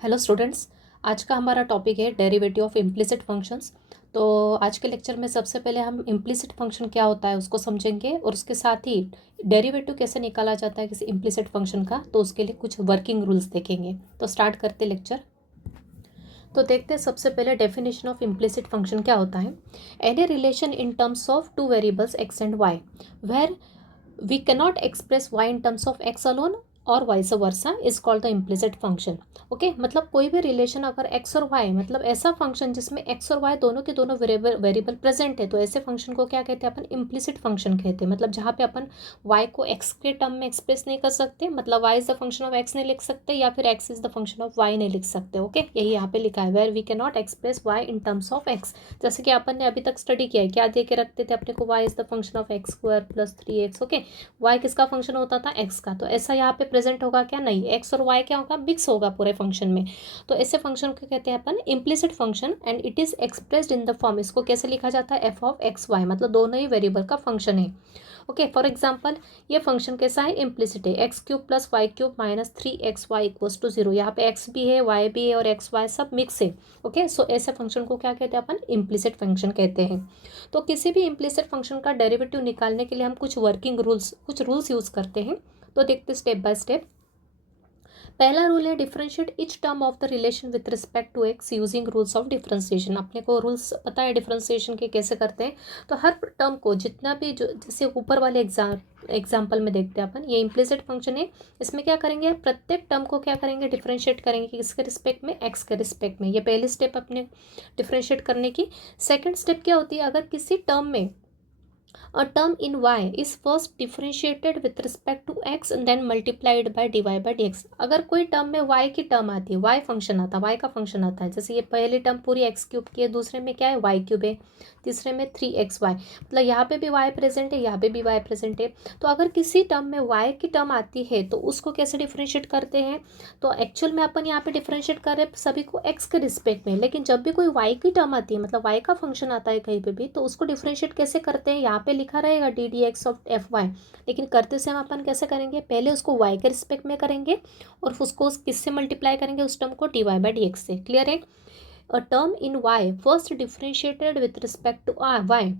Hello students. आज का हमारा टॉपिक है डेरिवेटिव ऑफ इम्प्लिसिट फंक्शंस। तो आज के लेक्चर में सबसे पहले हम इम्प्लिसिट फंक्शन क्या होता है उसको समझेंगे और उसके साथ ही डेरिवेटिव कैसे निकाला जाता है किसी इम्प्लिसिट फंक्शन का, तो उसके लिए कुछ वर्किंग रूल्स देखेंगे। तो स्टार्ट करते लेक्चर। तो देखते हैं सबसे पहले डेफिनेशन ऑफ इम्प्लिसिट फंक्शन क्या होता है। Any relation in terms of two variables x and y where we cannot express y in terms of x alone और vice versa is called the implicit function. Okay, मतलब कोई भी relation अगर x और y, मतलब ऐसा function जिसमें x और y दोनों के दोनों वेरिएबल प्रेजेंट है, तो ऐसे फंक्शन को क्या कहते हैं अपन, इम्प्लिसिट फंक्शन कहते हैं। मतलब जहाँ पे अपन y को x के टर्म में एक्सप्रेस नहीं कर सकते, मतलब y is the function of x नहीं लिख सकते, या फिर x is the function of y नहीं लिख सकते। ओके, यही यहाँ पे लिखा है, where we can not express y in terms of x। जैसे कि अपन ने अभी तक स्टडी किया है, क्या दे के रखते थे अपने को, y is the function of x square plus 3x। Okay, y किसका फंक्शन होता था, x का। तो ऐसा यहाँ पे प्रेजेंट होगा क्या, नहीं, x और y क्या होगा, मिक्स होगा पूरे फंक्शन में। तो ऐसे फंक्शन को कहते हैं अपन implicit function and it is expressed in the form. इसको कैसे लिखा जाता है, f ऑफ एक्स वाई, मतलब दोनों ही वेरिएबल का फंक्शन है। ओके, फॉर एग्जाम्पल ये फंक्शन कैसा है, इम्प्लिसिट है, x cube plus y cube minus 3xy equals to 0। यहाँ पे x भी है, y भी है और एक्स वाई सब मिक्स है। ओके, सो ऐसे फंक्शन को क्या कहते हैं अपन, इम्प्लिसिट फंक्शन कहते हैं। तो किसी भी इम्प्लिसिट फंक्शन का डेरिवेटिव निकालने के लिए हम कुछ वर्किंग रूल्स, कुछ रूल्स यूज करते हैं। तो देखते स्टेप बाय स्टेप। पहला रूल है differentiate each term of the relation with respect to x using rules of differentiation. अपने को रूल्स पता है डिफरेंशिएशन के कैसे करते हैं। तो हर टर्म को जितना भी, जो जैसे ऊपर वाले एग्जाम्पल में देखते हैं अपन, ये इम्प्लिसिट फंक्शन है, इसमें क्या करेंगे, प्रत्येक टर्म को क्या करेंगे, डिफरेंशिएट करेंगे, किसके रिस्पेक्ट में, एक्स के रिस्पेक्ट में। ये पहली स्टेप अपने डिफरेंशिएट करने की। सेकेंड स्टेप क्या होती है, अगर किसी टर्म में a term in y is first differentiated with respect to x and then multiplied by dy by dx। अगर कोई टर्म में y की टर्म आती है, y फंक्शन आता है, y का फंक्शन आता है, जैसे ये पहली टर्म पूरी x क्यूब की है, दूसरे में क्या है, y क्यूब है, तीसरे में 3xy, मतलब यहाँ पे भी y प्रेजेंट है, यहाँ पे भी y प्रेजेंट है। तो अगर किसी टर्म में y की टर्म आती है तो उसको कैसे डिफरेंशिएट करते हैं, तो एक्चुअल में अपन यहाँ पे डिफरेंशिएट कर रहे हैं सभी को x के रिस्पेक्ट में, लेकिन जब भी कोई y की टर्म आती है, मतलब y का फंक्शन आता है कहीं पे भी, तो उसको डिफरेंशिएट कैसे करते हैं, यहाँ पे लिखा रहेगा d d x of f y, लेकिन करते समय अपन कैसे करेंगे, पहले उसको y के रिस्पेक्ट में करेंगे और उसको किससे मल्टीप्लाई करेंगे, उस टर्म को d y by d x से। क्लियर है। A term in y first differentiated with respect to y,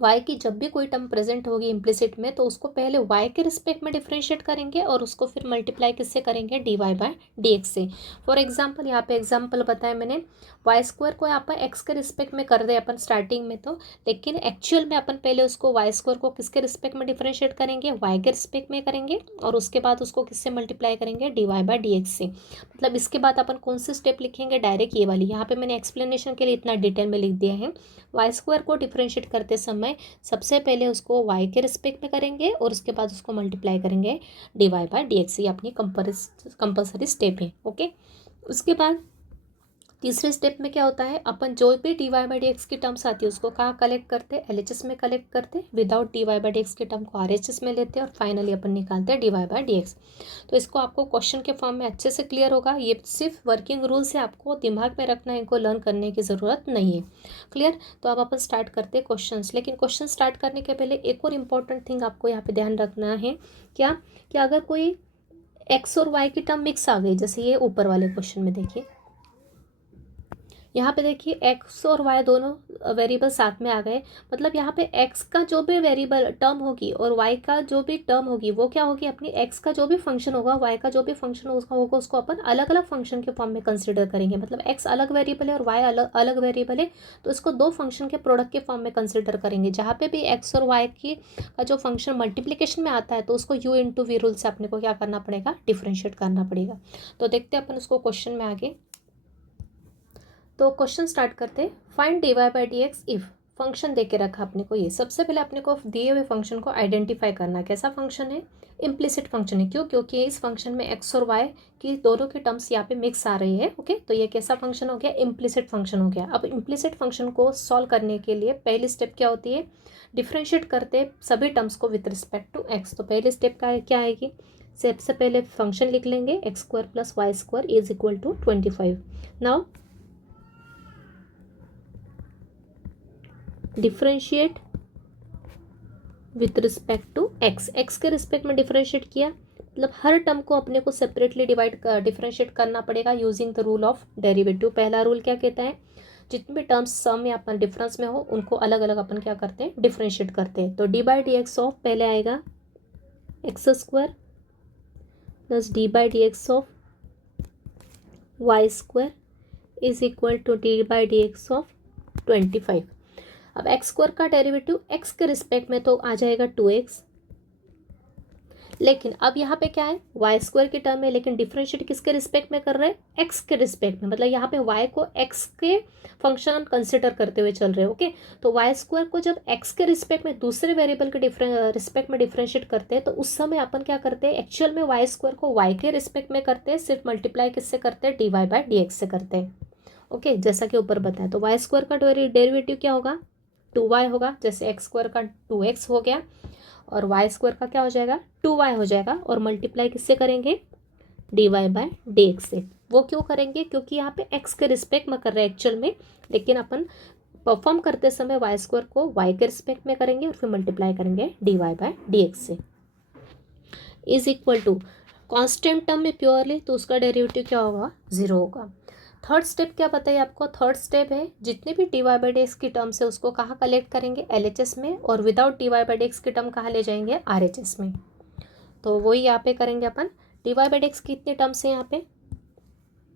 y की जब भी कोई टर्म प्रेजेंट होगी इम्प्लिसिट में, तो उसको पहले y के रिस्पेक्ट में डिफरेंशिएट करेंगे और उसको फिर मल्टीप्लाई किससे करेंगे, d y by d x से। फॉर एग्जाम्पल यहाँ पे एग्जाम्पल बताया मैंने, वाई स्क्वायर को यहाँ पर एक्स के रिस्पेक्ट में कर दे अपन स्टार्टिंग में, तो लेकिन एक्चुअल में अपन पहले उसको वाई स्क्वायर को किसके रिस्पेक्ट में डिफरेंशिएट करेंगे, वाई के रिस्पेक्ट में करेंगे और उसके बाद उसको किससे मल्टीप्लाई करेंगे, d y by d x से। मतलब इसके बाद अपन कौन सी स्टेप लिखेंगे, डायरेक्ट ये वाली, यहाँ पे मैंने एक्सप्लेनेशन के लिए इतना डिटेल में लिख दिया है। वाई स्क्वायर को डिफरेंशिएट करते समय सबसे पहले उसको y के रिस्पेक्ट में करेंगे और उसके बाद उसको मल्टीप्लाई करेंगे d y by d x. ये अपनी कंपल्सरी स्टेप है। ओके, उसके बाद तीसरे स्टेप में क्या होता है, अपन जो भी d y by d x की टर्म्स आती है उसको कहाँ कलेक्ट करते हैं, एल एच एस में कलेक्ट करते हैं, without d y by d x के टर्म को आर एच एस में लेते हैं और फाइनली अपन निकालते हैं d y by d x. तो इसको आपको क्वेश्चन के फॉर्म में अच्छे से क्लियर होगा। ये सिर्फ वर्किंग रूल से आपको दिमाग में रखना है, इनको लर्न करने की ज़रूरत नहीं है। क्लियर। तो अब अपन स्टार्ट करते हैं क्वेश्चन, लेकिन क्वेश्चन स्टार्ट करने के पहले एक और इम्पॉर्टेंट थिंग आपको यहाँ पे ध्यान रखना है। क्या, कि अगर कोई एक्स और वाई की टर्म मिक्स आ गई, जैसे ये ऊपर वाले क्वेश्चन में देखिए, यहाँ पे देखिए एक्स और वाई दोनों वेरिएबल साथ में आ गए, मतलब यहाँ पे एक्स का जो भी वेरिएबल टर्म होगी और वाई का जो भी टर्म होगी वो क्या होगी, अपनी एक्स का जो भी फंक्शन होगा, वाई का जो भी फंक्शन होगा उसको अपन अलग अलग फंक्शन के फॉर्म में कंसिडर करेंगे। मतलब एक्स अलग वेरिएबल है और वाई अलग अलग वेरिएबल है, तो इसको दो फंक्शन के प्रोडक्ट के फॉर्म में कंसिडर करेंगे। जहाँ पे भी एक्स और वाई की का जो फंक्शन मल्टीप्लीकेशन में आता है तो उसको यू इंटू वी रूल से अपने को क्या करना पड़ेगा, डिफ्रेंशिएट करना पड़ेगा। तो देखते हैं अपन उसको क्वेश्चन में आगे। तो क्वेश्चन स्टार्ट करते हैं। Find d y by d x if, function दे के रखा अपने को ये, सबसे पहले अपने को दिए हुए फंक्शन को आइडेंटिफाई करना है, कैसा फंक्शन है, इम्प्लिसिट फंक्शन है। क्यों, क्योंकि इस फंक्शन में एक्स और वाई की दोनों की टर्म्स यहाँ पे मिक्स आ रही है। ओके, तो ये कैसा फंक्शन हो गया, इम्प्लिसिट फंक्शन हो गया। अब इम्प्लिसिट फंक्शन को सॉल्व करने के लिए पहली स्टेप क्या होती है, डिफ्रेंशिएट करते सभी टर्म्स को विथ रिस्पेक्ट टू एक्स। तो पहले स्टेप का क्या आएगी, सबसे पहले फंक्शन लिख लेंगे, x square plus y square is equal to 25। Now differentiate with respect to x, x के रिस्पेक्ट में डिफ्रेंशिएट किया, मतलब हर टर्म को अपने को सेपरेटली डिफरेंशिएट करना पड़ेगा using the rule of derivative. पहला रूल क्या कहता है, जितने भी टर्म्स सम या अपन डिफरेंस में हो उनको अलग अलग अपन क्या करते हैं, डिफरेंशिएट करते हैं। तो d by d x of पहले आएगा x square plus d by d x of y square is equal to d by d x of 25। अब एक्स स्क्वायर का डेरिवेटिव एक्स के रिस्पेक्ट में तो आ जाएगा 2x, लेकिन अब यहाँ पे क्या है, वाई स्क्वायर की टर्म है, लेकिन डिफरेंशिएट किसके रिस्पेक्ट में कर रहे हैं, एक्स के रिस्पेक्ट में। मतलब यहाँ पे वाई को एक्स के फंक्शन कंसिडर करते हुए चल रहे हैं। ओके, तो वाई स्क्वायर को जब एक्स के रिस्पेक्ट में दूसरे वेरिएबल के रिस्पेक्ट में डिफरेंशिएट करते हैं, तो उस समय अपन क्या करते हैं, एक्चुअल में वाई स्क्वायर को वाई के रिस्पेक्ट में करते हैं, सिर्फ मल्टीप्लाई किससे करते हैं, d y by d x से करते हैं। ओके, जैसा कि ऊपर बताया। तो वाई स्क्वायर का डेरिवेटिव क्या होगा, 2y होगा, जैसे एक्स स्क्वायर का 2x हो गया, और वाई स्क्वायर का क्या हो जाएगा, 2y हो जाएगा, और मल्टीप्लाई किससे करेंगे, d y by d x से। वो क्यों करेंगे, क्योंकि यहाँ पे x के रिस्पेक्ट में कर रहे हैं एक्चुअल में, लेकिन अपन परफॉर्म करते समय वाई स्क्वायर को y के रिस्पेक्ट में करेंगे और फिर मल्टीप्लाई करेंगे d y by d x से। Is equal to constant term में प्योरली, तो उसका डेरिवेटिव क्या होगा, 0 होगा। थर्ड स्टेप क्या बताइए आपको, थर्ड स्टेप है जितने भी d y by d x की टर्म्स है उसको कहाँ कलेक्ट करेंगे, LHS में, और without d y by d x की टर्म कहाँ ले जाएंगे, RHS में। तो वही यहाँ पे करेंगे अपन। D y by d x की कितने टर्म्स हैं यहाँ पे,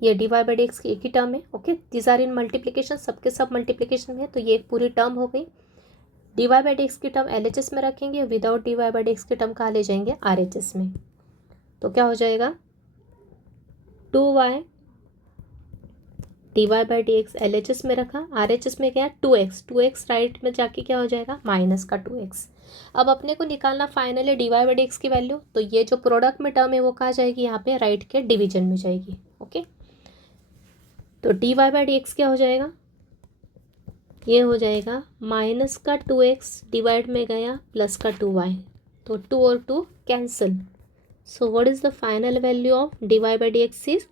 ये d y by d x की एक ही टर्म है। Okay, these are in multiplication, सबके सब मल्टीप्लीकेशन में है, तो ये एक पूरी टर्म हो गई। D y by d x की टर्म LHS में रखेंगे, without d y by d x की टर्म कहाँ ले जाएंगे, RHS में। तो क्या हो जाएगा, 2y d y by d x LHS में रखा, RHS में क्या है, 2x राइट में जाके क्या हो जाएगा, माइनस का 2x। अब अपने को निकालना finally d y by d x की वैल्यू, तो ये जो प्रोडक्ट में टर्म है वो कहाँ जाएगी, यहाँ पे राइट के डिवीजन में जाएगी। ओके, तो d y by d x क्या हो जाएगा, ये हो जाएगा माइनस का 2x डिवाइड में गया प्लस का 2y, तो 2 और 2 cancel. So what is the final value of d y by d x is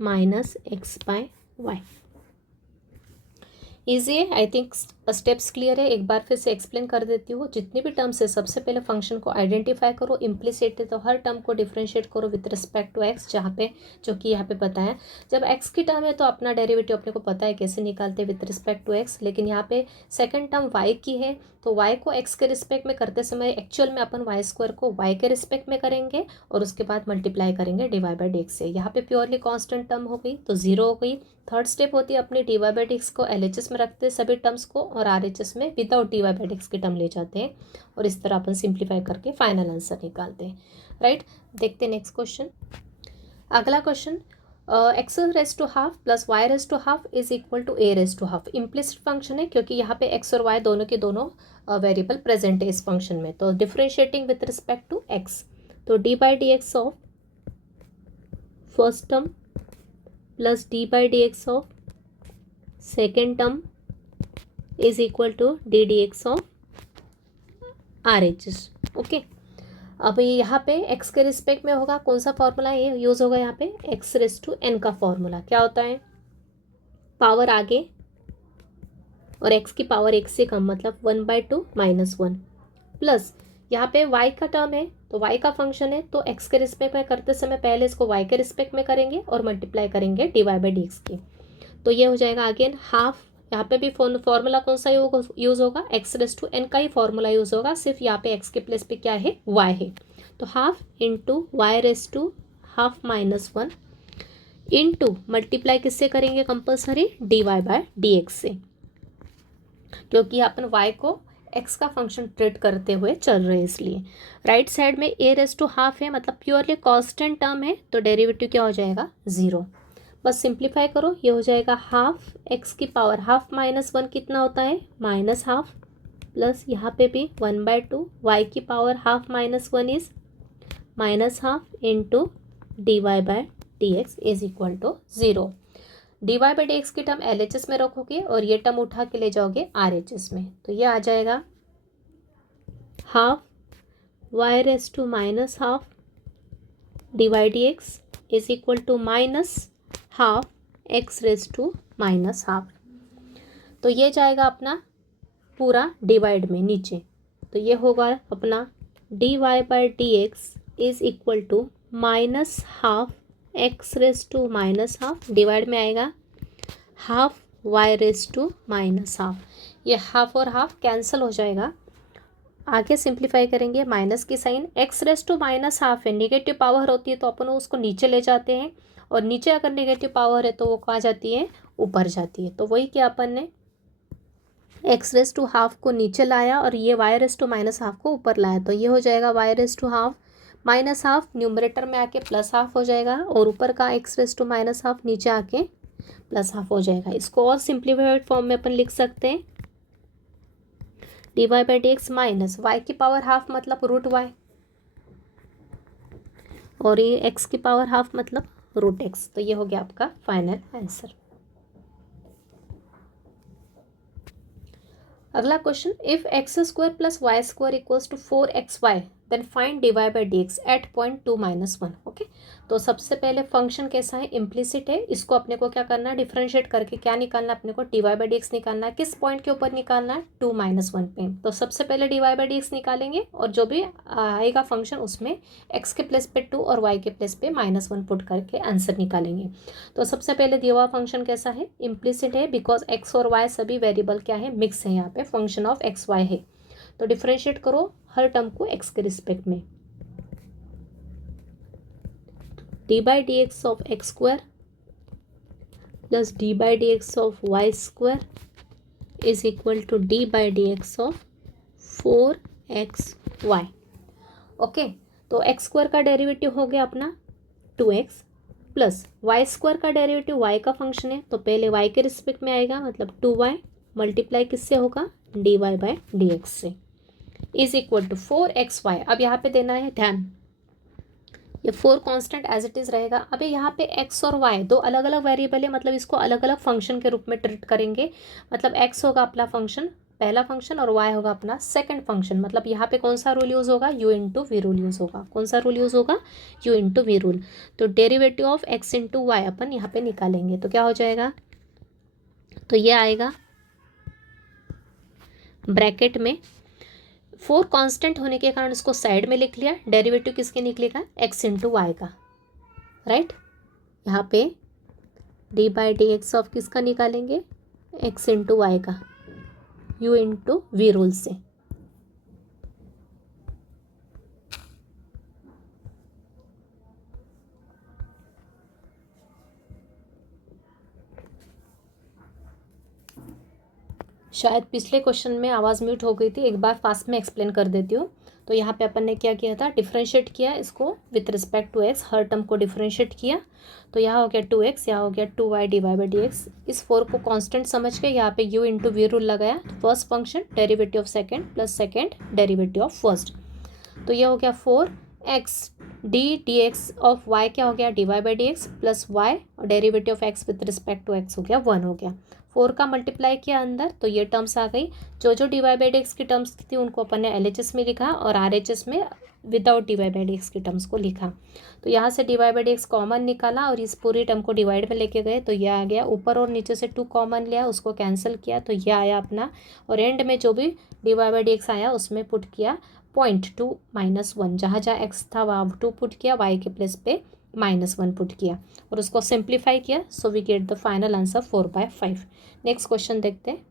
minus x by y. Easy है, आई थिंक स्टेप्स क्लियर है। एक बार फिर से एक्सप्लेन कर देती हूँ। जितनी भी टर्म्स है सबसे पहले फंक्शन को आइडेंटिफाई करो, इम्प्लिसिट है तो हर टर्म को डिफरेंशिएट करो विद रिस्पेक्ट टू एक्स, जहाँ पे जो कि यहाँ पे बताया। जब एक्स की टर्म है तो अपना डेरिवेटिव अपने को पता है कैसे निकालते हैं विद रिस्पेक्ट टू एक्स, लेकिन यहाँ पे सेकंड टर्म वाई की है, तो वाई को एक्स के रिस्पेक्ट में करते समय एक्चुअल में अपन वाई स्क्वायर को वाई के रिस्पेक्ट में करेंगे और उसके बाद मल्टीप्लाई करेंगे d y by d x से। यहाँ पे प्योरली कॉन्स्टेंट टर्म हो गई तो 0 हो गई। थर्ड स्टेप होती है अपने d y by d x को LHS में रखते हैं सभी टर्म्स को, और RHS में without d y by d x की टर्म ले जाते हैं, और इस तरह अपन सिंप्लीफाई करके फाइनल आंसर निकालते हैं। राइट, देखते हैं नेक्स्ट क्वेश्चन। अगला question, x raise to half plus y raise to half is equal to a raise to half. Implicit function है क्योंकि यहाँ पे एक्स और वाई दोनों के दोनों वेरिएबल प्रेजेंट है इस फंक्शन में, तो differentiating with respect to x, तो d by d x of first term plus d by d x of second term is equal to d d x of RHS। Okay, अब यहाँ पे x के respect में होगा कौन सा formula ये यूज़ होगा, यहाँ पे x रेस टू n का फॉर्मूला क्या होता है, पावर आगे और x की पावर 1 से कम, मतलब 1/2 माइनस 1, प्लस यहाँ पे y का टर्म है तो y का फंक्शन है, तो x के रिस्पेक्ट में करते समय पहले इसको y के रिस्पेक्ट में करेंगे और मल्टीप्लाई करेंगे d y by d x की, तो ये हो जाएगा अगेन हाफ। यहाँ पे भी फॉर्मूला कौन सा यूज़ होगा, एक्स रेस टू एन का ही फॉर्मूला यूज़ होगा, सिर्फ यहाँ पे एक्स के प्लेस पे क्या है, वाई है, तो half into y raise to half minus 1 into multiply किससे करेंगे compulsory, d y by d x से, क्योंकि अपन वाई को एक्स का फंक्शन ट्रीट करते हुए चल रहे हैं इसलिए। राइट साइड में ए रेस टू हाफ है, मतलब प्योरली कॉन्स्टेंट टर्म है, तो डेरिवेटिव क्या हो जाएगा, 0। बस सिंप्लीफाई करो, ये हो जाएगा हाफ एक्स की पावर हाफ माइनस 1 कितना होता है, माइनस हाफ, प्लस यहाँ पे भी 1/2 वाई की power half minus 1 is minus half into d y by d x is equal to 0। D y by d x की टर्म LHS में रखोगे और ये टर्म उठा के ले जाओगे RHS में, तो ये आ जाएगा half y raise to minus half d y d x is equal to minus half x raise to minus half. तो ये जाएगा अपना पूरा डिवाइड में नीचे, तो ये होगा अपना d y by d x is equal to minus half x raise to minus half divide में आएगा half y raise to minus half. ये हाफ और हाफ कैंसिल हो जाएगा। आगे सिंप्लीफाई करेंगे, माइनस की sign, x raise to minus half है, नेगेटिव पावर होती है तो अपन उसको नीचे ले जाते हैं, और नीचे अगर नेगेटिव पावर है तो वो कहाँ जाती है, ऊपर जाती है। तो वही क्या अपन ने एक्स रेस टू हाफ को नीचे लाया और ये y raise to minus half को ऊपर लाया, तो ये हो जाएगा y raise to half minus half, numerator में आके प्लस हाफ हो जाएगा, और ऊपर का x raise to minus half नीचे आके प्लस हाफ हो जाएगा। इसको और सिंप्लीफाइड फॉर्म में अपन लिख सकते हैं d y by d x minus y की पावर हाफ मतलब रूट वाई, और ये एक्स की पावर हाफ मतलब रूट एक्स। तो ये हो गया आपका फाइनल आंसर। अगला question, if x square plus y square equals to 4xy then find d y by d x at point 2-1। Okay, तो सबसे पहले फंक्शन कैसा है, इम्प्लिसिट है, इसको अपने को क्या करना है, डिफरेंशिएट करके क्या निकालना है, अपने को d y by d x निकालना है। किस पॉइंट के ऊपर निकालना है, 2-1 पे। तो सबसे पहले d y by d x निकालेंगे, और जो भी आएगा फंक्शन उसमें एक्स के प्लेस पे 2 और वाई के प्लेस पे -1 पुट करके आंसर निकालेंगे। तो सबसे पहले दिया हुआ फंक्शन कैसा है, इम्प्लिसिट है, बिकॉज एक्स और वाई सभी वेरिएबल क्या है, मिक्स है, यहाँ पे फंक्शन ऑफ एक्स वाई है। तो डिफरेंशिएट करो हर टर्म को एक्स के रिस्पेक्ट में, d by d x of x square plus d by d x of y square is equal to d by d x of 4xy। Okay, तो x square का derivative हो गया अपना 2x plus y square का derivative y का function है, तो पहले वाई के रिस्पेक्ट में आएगा, मतलब 2y मल्टीप्लाई किससे होगा, d y by d x से, इज इक्वल टू 4xy। अब यहाँ पे देना है ध्यान, ये 4 कांस्टेंट एज इट इज़ रहेगा। अभी यहाँ पे x और y दो अलग अलग वेरिएबल है, मतलब इसको अलग अलग फंक्शन के रूप में ट्रीट करेंगे। मतलब x होगा अपना फंक्शन, पहला फंक्शन, और y होगा अपना सेकंड फंक्शन। मतलब यहाँ पे कौन सा रूल यूज़ होगा, u into v rule use होगा। कौन सा रूल यूज़ होगा, u इंटू वी रूल। तो derivative of x into y अपन यहाँ पे निकालेंगे, तो क्या हो जाएगा, तो ये आएगा ब्रैकेट में 4 कांस्टेंट होने के कारण इसको साइड में लिख लिया, डेरिवेटिव किसके निकलेगा, x इंटू वाई का, राइट। यहाँ पे D by d x of किसका निकालेंगे, x इंटू वाई का, u इंटू वी रूल से। शायद पिछले क्वेश्चन में आवाज़ म्यूट हो गई थी, एक बार फास्ट में एक्सप्लेन कर देती हूँ। तो यहाँ पे अपन ने क्या किया था, डिफरेंशिएट किया इसको विथ रिस्पेक्ट टू एक्स, हर टर्म को डिफरेंशिएट किया। तो यहाँ हो गया 2x, यहाँ हो गया 2y d y by d x. इस 4 को कांस्टेंट समझ के यहाँ पे u इंटू वी रूल लगाया, first function derivative of second plus second derivative of first. तो ये हो गया 4x D x of y क्या हो गया, d y by d x plus y, और derivative of x with respect to x हो गया 1 हो गया। 4 का मल्टीप्लाई किया अंदर, तो ये टर्म्स आ गई। जो जो d y by d x की टर्म्स थी उनको अपन ने LHS में लिखा, और RHS में without d y by d x की टर्म्स को लिखा। तो यहाँ से d y by d x common निकाला, और इस पूरी टर्म को डिवाइड में लेके गए, तो ये आ गया। ऊपर और नीचे से 2 कॉमन लिया, उसको कैंसिल किया, तो ये आया अपना। और एंड में जो भी d y by d x आया उसमें पुट किया 0.2-1, जहाँ जहाँ एक्स था वहाँ 2 पुट किया, वाई के प्लेस पे -1 पुट किया, और उसको सिंप्लीफाई किया। So we get the final answer 4/5। Next question देखते हैं।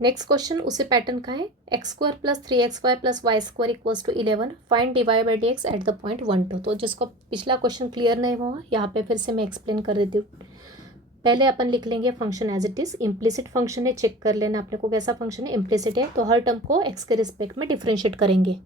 नेक्स्ट क्वेश्चन उसी पैटर्न का है, एक्स स्क्वायर प्लस 3xy प्लस y square equals to 11, find d y by d x at the point 1-2। तो जिसको पिछला क्वेश्चन क्लियर नहीं हुआ, यहाँ पे फिर से मैं एक्सप्लेन कर देती हूँ। पहले अपन लिख लेंगे function as it is, implicit function है, चेक कर लेना अपने को कैसा फंक्शन है, इम्प्लिसिट है। तो हर टर्म को एक्स के रिस्पेक्ट में डिफ्रेंशिएट करेंगे।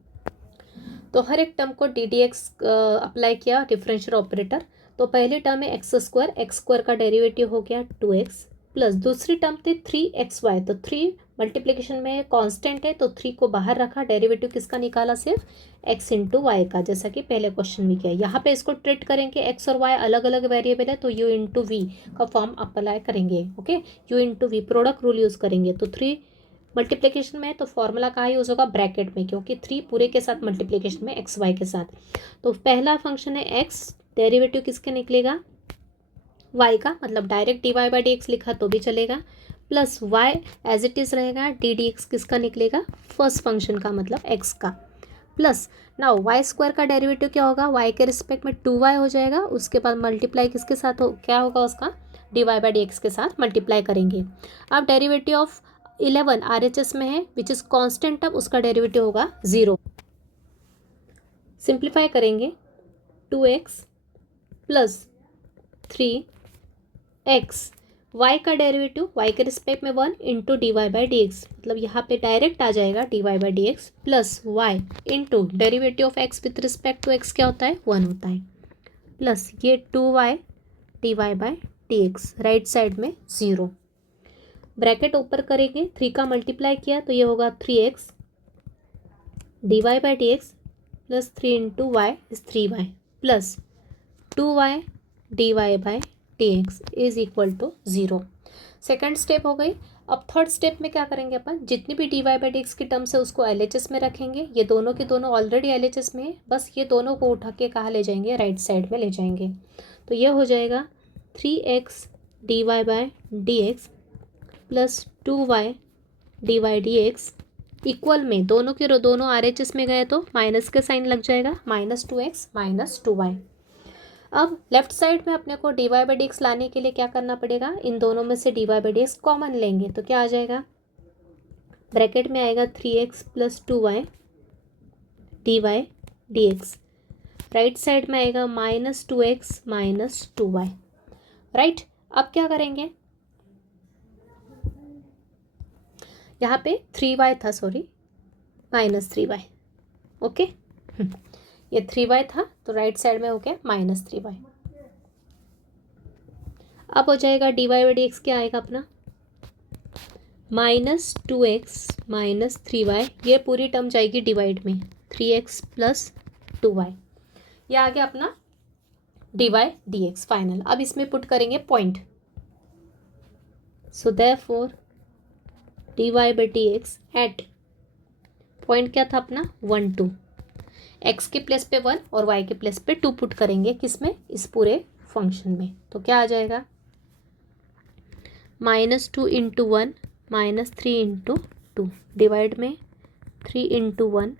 तो हर एक टर्म को डी डी एक्स अप्लाई किया, डिफरेंशियल ऑपरेटर। तो पहली टर्म है एक्स स्क्वायर का डेरिवेटिव हो गया 2x, प्लस दूसरी टर्म थी 3xy। तो 3 मल्टीप्लिकेशन में कांस्टेंट है, तो 3 को बाहर रखा, डेरिवेटिव किसका निकाला, सिर्फ x इंटू वाई का, जैसा कि पहले क्वेश्चन में किया। यहाँ पे इसको ट्रीट करेंगे, x और y अलग अलग वेरिएबल है, तो u इंटू वी का फॉर्म अप्लाई करेंगे। Okay, u into v product rule use करेंगे। तो 3 मल्टीप्लिकेशन में, तो फॉर्मूला कहाँ यूज़ होगा, ब्रैकेट में, क्योंकि 3 पूरे के साथ मल्टीप्लिकेशन में एक्स वाई के साथ। तो पहला फंक्शन है x, डेरिवेटिव किसके निकलेगा, y का, मतलब direct d y by d x लिखा तो भी चलेगा, plus y as it is रहेगा, डी डी एक्स किसका निकलेगा, फर्स्ट फंक्शन का, मतलब x का, प्लस नाउ वाई स्क्वायर का डेरिवेटिव क्या होगा, वाई के रिस्पेक्ट में 2y हो जाएगा, उसके बाद मल्टीप्लाई किसके साथ क्या होगा उसका, dy बाई डी एक्स के साथ मल्टीप्लाई करेंगे। अब डेरिवेटिव ऑफ 11 RHS में है विच इज़ कॉन्स्टेंट टर्म, उसका डेरिवेटिव होगा 0। सिंप्लीफाई करेंगे 2x प्लस 3x, y का डेरिवेटिव y के रिस्पेक्ट में 1 into d y by d x, मतलब यहाँ पे डायरेक्ट आ जाएगा d y by d x plus y into derivative of x with respect to x क्या होता है, 1 होता है, प्लस ये 2y d y by d x, right side में 0, ब्रैकेट ऊपर करेंगे, 3 का मल्टीप्लाई किया तो ये होगा 3x d y by d x plus 3 into y is 3y plus 2y d y by d x is equal to 0। Second step हो गई। अब थर्ड स्टेप में क्या करेंगे अपन, जितनी भी d y by d x की टर्म्स है उसको LHS में रखेंगे, ये दोनों के दोनों ऑलरेडी LHS में है, बस ये दोनों को उठा के कहाँ ले जाएंगे, राइट साइड में ले जाएंगे, तो ये हो जाएगा 3x d y by d x plus 2y d y d x equal में दोनों के दोनों RHS में गए तो माइनस के साइन लग जाएगा, -2x -2y। अब लेफ्ट साइड में अपने को d y by d x लाने के लिए क्या करना पड़ेगा, इन दोनों में से d y by d x common लेंगे तो क्या आ जाएगा, ब्रैकेट में आएगा 3x plus 2y d y d x, right side में आएगा -2x -2y, राइट। अब क्या करेंगे, यहाँ पे 3y था, सॉरी -3y, ओके, ये 3y था तो राइट साइड में हो गया -3y। अब हो जाएगा d y by d x क्या आएगा अपना, -2x -3y, ये पूरी टर्म जाएगी डिवाइड में, 3x प्लस 2y, ये आ गया अपना d y d x final. अब इसमें पुट करेंगे point, so therefore d y by d x at point क्या था अपना 1 2, x के प्लेस पे 1 और y के प्लेस पे 2 पुट करेंगे, किसमें, इस पूरे फंक्शन में, तो क्या आ जाएगा -2 इंटू 1 -3 इंटू 2 डिवाइड में 3 इंटू 1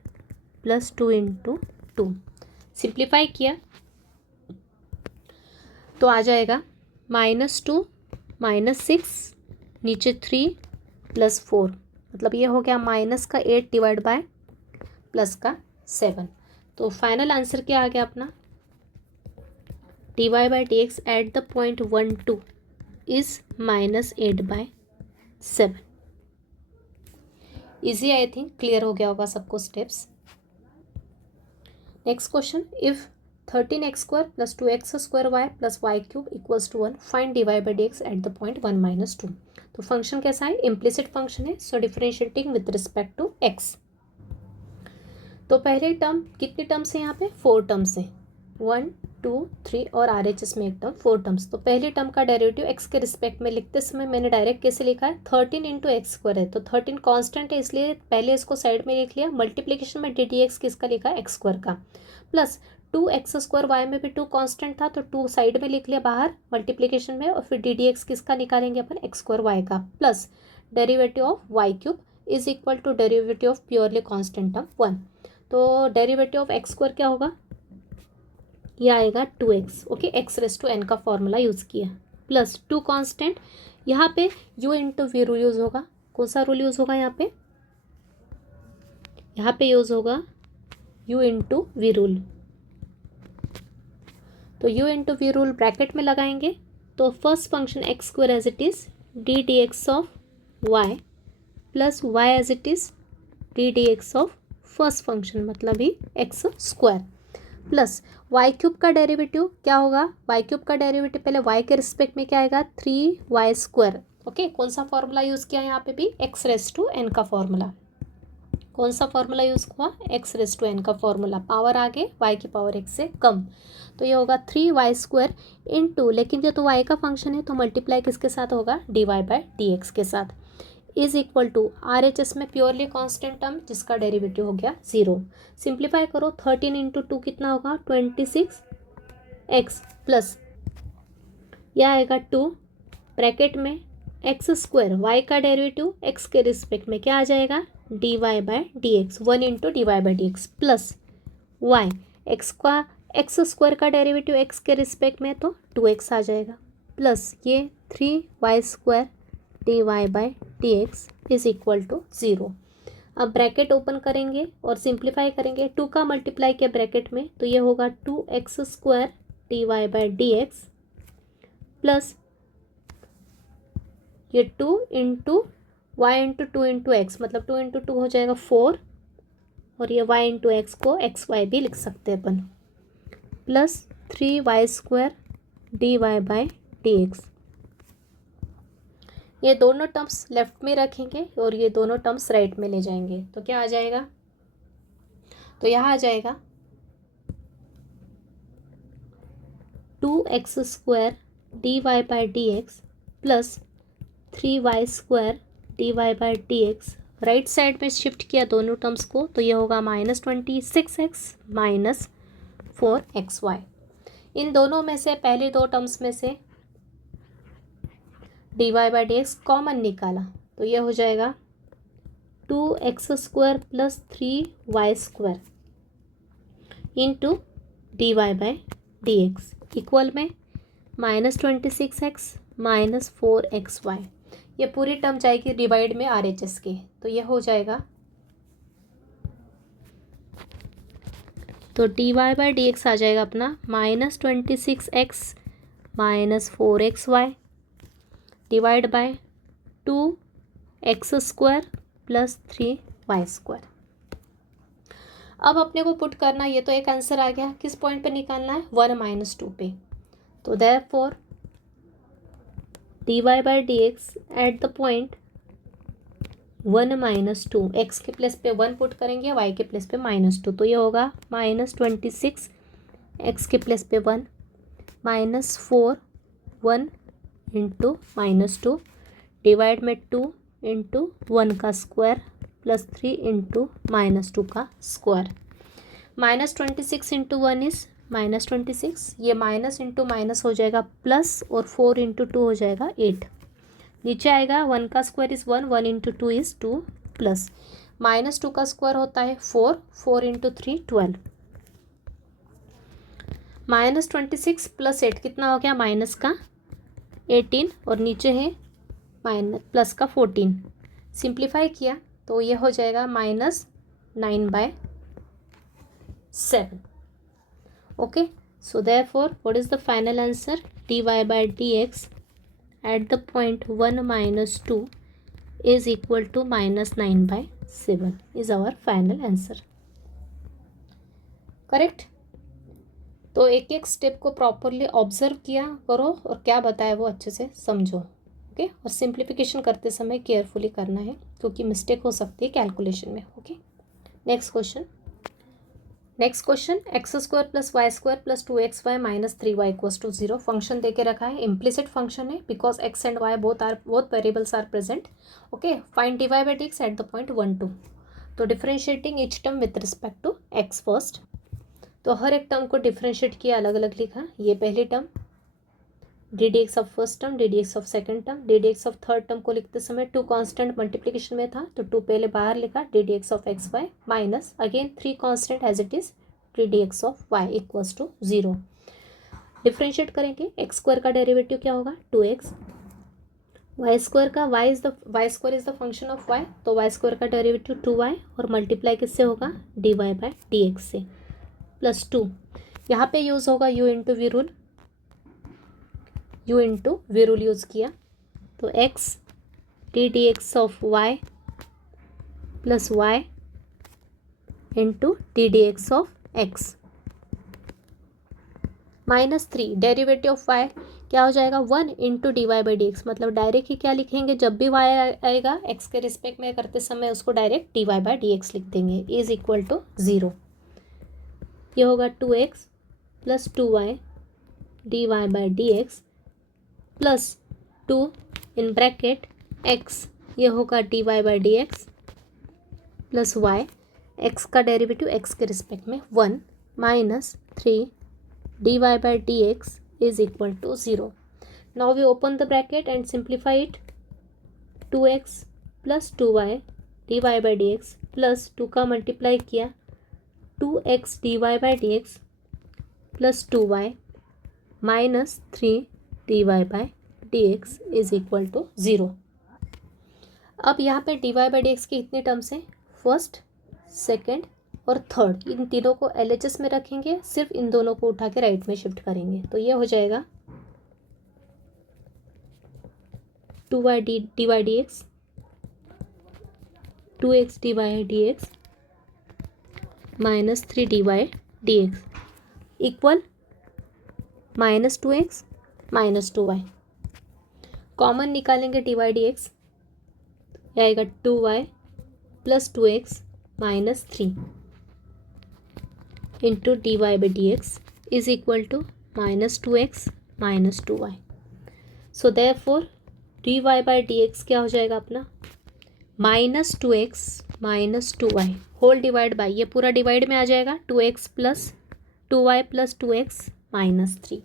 प्लस 2 इंटू 2, सिंप्लीफाई किया तो आ जाएगा -2 -6 नीचे 3 प्लस 4, मतलब ये हो गया माइनस का 8 डिवाइड बाय प्लस का 7, तो फाइनल आंसर क्या आ गया अपना, d y by d x at the point 1 2 is -8/7। Easy, I think clear हो गया होगा सबको steps. Next question, if 13x² plus 2x² y plus y cube equals to 1, find d y by d x at the point 1 - 2। तो function कैसा है, implicit function है, so differentiating with respect to x। तो पहले term, कितनी terms है यहाँ पे, 4 टर्म्स है, 1 2 3 और RHS में एक टर्म, 4 टर्म्स। तो पहले टर्म का डेरिवेटिव x के रिस्पेक्ट में लिखते समय मैंने डायरेक्ट कैसे लिखा है, 13 इंटू x² है, तो 13 कांस्टेंट है इसलिए पहले इसको साइड में लिख लिया, मल्टीप्लिकेशन में ddx किसका लिखा है, x² का, प्लस 2x² y में भी 2 कांस्टेंट था तो 2 साइड में लिख लिया बाहर मल्टीप्लिकेशन में, और फिर ddx किसका निकालेंगे अपन, x² y का, plus derivative of y cube is equal to derivative of purely constant term 1। तो डेरिवेटिव ऑफ x² क्या होगा, ये आएगा 2x, ओके, x⁻n का फॉर्मूला यूज़ किया, प्लस 2 कांस्टेंट, यहाँ पे u into v rule use होगा, कौन सा रूल यूज़ होगा यहाँ पे यूज़ होगा u इंटू वी रूल, तो u into v rule bracket में लगाएंगे, तो first function x² as it is d d x of y plus y as it is d d x of first function मतलब ही x² plus y cube का derivative क्या होगा, y cube का derivative पहले y के respect में क्या आएगा, 3y², ओके। कौन सा फॉर्मूला यूज़ किया यहाँ पे भी, x⁻n का फॉर्मूला, कौन सा फॉर्मूला यूज़ हुआ, x⁻n का फॉर्मूला, पावर आगे y की पावर x से कम, तो ये होगा 3y² इंटू, लेकिन ये तो y का फंक्शन है तो मल्टीप्लाई किसके साथ होगा, d y by d x के साथ, इज इक्वल टू RHS में प्योरली कांस्टेंट टर्म जिसका डेरिवेटिव हो गया 0। सिंप्लीफाई करो, 13 इंटू 2 कितना होगा, 26x प्लस यह आएगा 2 ब्रैकेट में x² y का डेरिवेटिव x के रिस्पेक्ट में क्या आ जाएगा, d y by d x, 1 into d y by d x plus y, x square का डेरिवेटिव एक्स के रिस्पेक्ट में तो 2x आ जाएगा, प्लस ये 3y² dy by d x is equal to 0। अब ब्रैकेट ओपन करेंगे और सिंप्लीफाई करेंगे, 2 का मल्टीप्लाई किया ब्रैकेट में तो ये होगा 2x² dy by d x plus ये 2 into y into 2 into x, मतलब 2 इंटू 2 हो जाएगा 4, और ये y इंटू एक्स को एक्स वाई भी लिख सकते हैं अपन, plus 3y² dy by d x. ये दोनों टर्म्स लेफ्ट में रखेंगे और ये दोनों टर्म्स राइट में ले जाएंगे, तो क्या आ जाएगा, तो यहाँ आ जाएगा 2x² dy by d x plus 3y² dy by d x. Right side में शिफ्ट किया दोनों टर्म्स को तो ये होगा -26x माइनस 4xy। इन दोनों में से पहले दो टर्म्स में से dy by d x common निकाला तो ये हो जाएगा 2x² plus 3y² into dy by d x equal में -26x माइनस 4xy। ये पूरी टर्म जाएगी डिवाइड में RHS के, तो ये हो जाएगा, तो dy बाई डी एक्स आ जाएगा अपना -26x minus 4xy divide by 2x² plus 3y²। अब अपने को पुट करना, ये तो एक आंसर आ गया, किस पॉइंट पे निकालना है, 1 - 2 पे, तो therefore dy by d x at the point 1 - 2, x के प्लेस पे 1 पुट करेंगे, वाई के प्लेस पे -2, तो ये होगा -26 एक्स के प्लेस पे 1 -4 1 इंटू -2 डिवाइड में 2 इंटू 1 का स्क्वायर प्लस 3 इंटू -2 का स्क्वायर। -26 इंटू 1 इज़ -26, ये माइनस इंटू माइनस हो जाएगा प्लस, और 4 इंटू 2 हो जाएगा 8। नीचे आएगा 1 का square is 1, 1 into 2 is 2 plus -2 का स्क्वायर होता है 4, 4 इंटू 3 12, -26 प्लस 8 कितना हो गया, माइनस का 18, और नीचे है माइनस प्लस का 14। सिंप्लीफाई किया तो ये हो जाएगा -9/7। Okay, so therefore what is the final answer, dy by dx at the point 1 - 2 is equal to -9/7 is our final answer, correct. तो एक एक स्टेप को प्रॉपरली ऑब्जर्व किया करो और क्या बताया वो अच्छे से समझो, ओके। और सिंप्लीफिकेशन करते समय केयरफुली करना है क्योंकि मिस्टेक हो सकती है कैलकुलेशन में, okay. Next question x² plus y² plus 2xy minus 3y equals to 0 function दे के रखा है, इम्प्लिसिट फंक्शन है because x and y both variables are present, okay. Find dy by dx at the point 1 2, तो differentiating each term with respect to x first, तो हर एक term को डिफरेंशिएट किया, अलग अलग लिखा। ये पहली term ddx of first term, ddx of second term, ddx of third term को लिखते समय 2 कांस्टेंट मल्टीप्लिकेशन में था तो 2 पहले बाहर लिखा, ddx of xy minus again 3 constant as it is ddx of y equals to 0। Differentiate करेंगे, x² का डेरिवेटिव क्या होगा 2x, y² का y² is the function of y, तो y² का डेरिवेटिव 2y और मल्टीप्लाई किससे होगा dy बाई dx से, प्लस 2 यहाँ पे यूज़ होगा u into v rule, u into v rule use किया तो x ddx of y plus y into ddx of x -3 derivative of y क्या हो जाएगा 1 into dy by d x, मतलब डायरेक्ट ही क्या लिखेंगे, जब भी y आएगा x के रिस्पेक्ट में करते समय उसको direct dy by d x लिख देंगे, इज इक्वल टू 0। ये होगा 2x plus 2y dy by d x plus 2 in bracket x, ये होगा dy by d x plus y, x का डेरिवेटिव x के रिस्पेक्ट में 1 minus 3 dy by d x is equal to 0। Now we open the bracket and simplify it, 2x plus 2y dy by d x plus 2 का multiply किया 2x dy/dx plus 2y minus 3 dy/dx is equal to 0। अब यहाँ पे dy/dx के कितने terms हैं, first, second और third, इन तीनों को LHS में रखेंगे, सिर्फ इन दोनों को उठा के राइट में शिफ्ट करेंगे। तो ये हो जाएगा 2y dy/dx 2x dy/dx minus 3 dy/dx equal minus 2x minus 2y। Common निकालेंगे dy/dx, आएगा 2y plus 2x minus 3 into dy/dx is equal to minus 2x minus 2y। So therefore dy/dx क्या हो जाएगा अपना, minus 2x minus 2y whole divide by, ये पूरा divide में आ जाएगा 2x plus 2y plus 2x minus 3।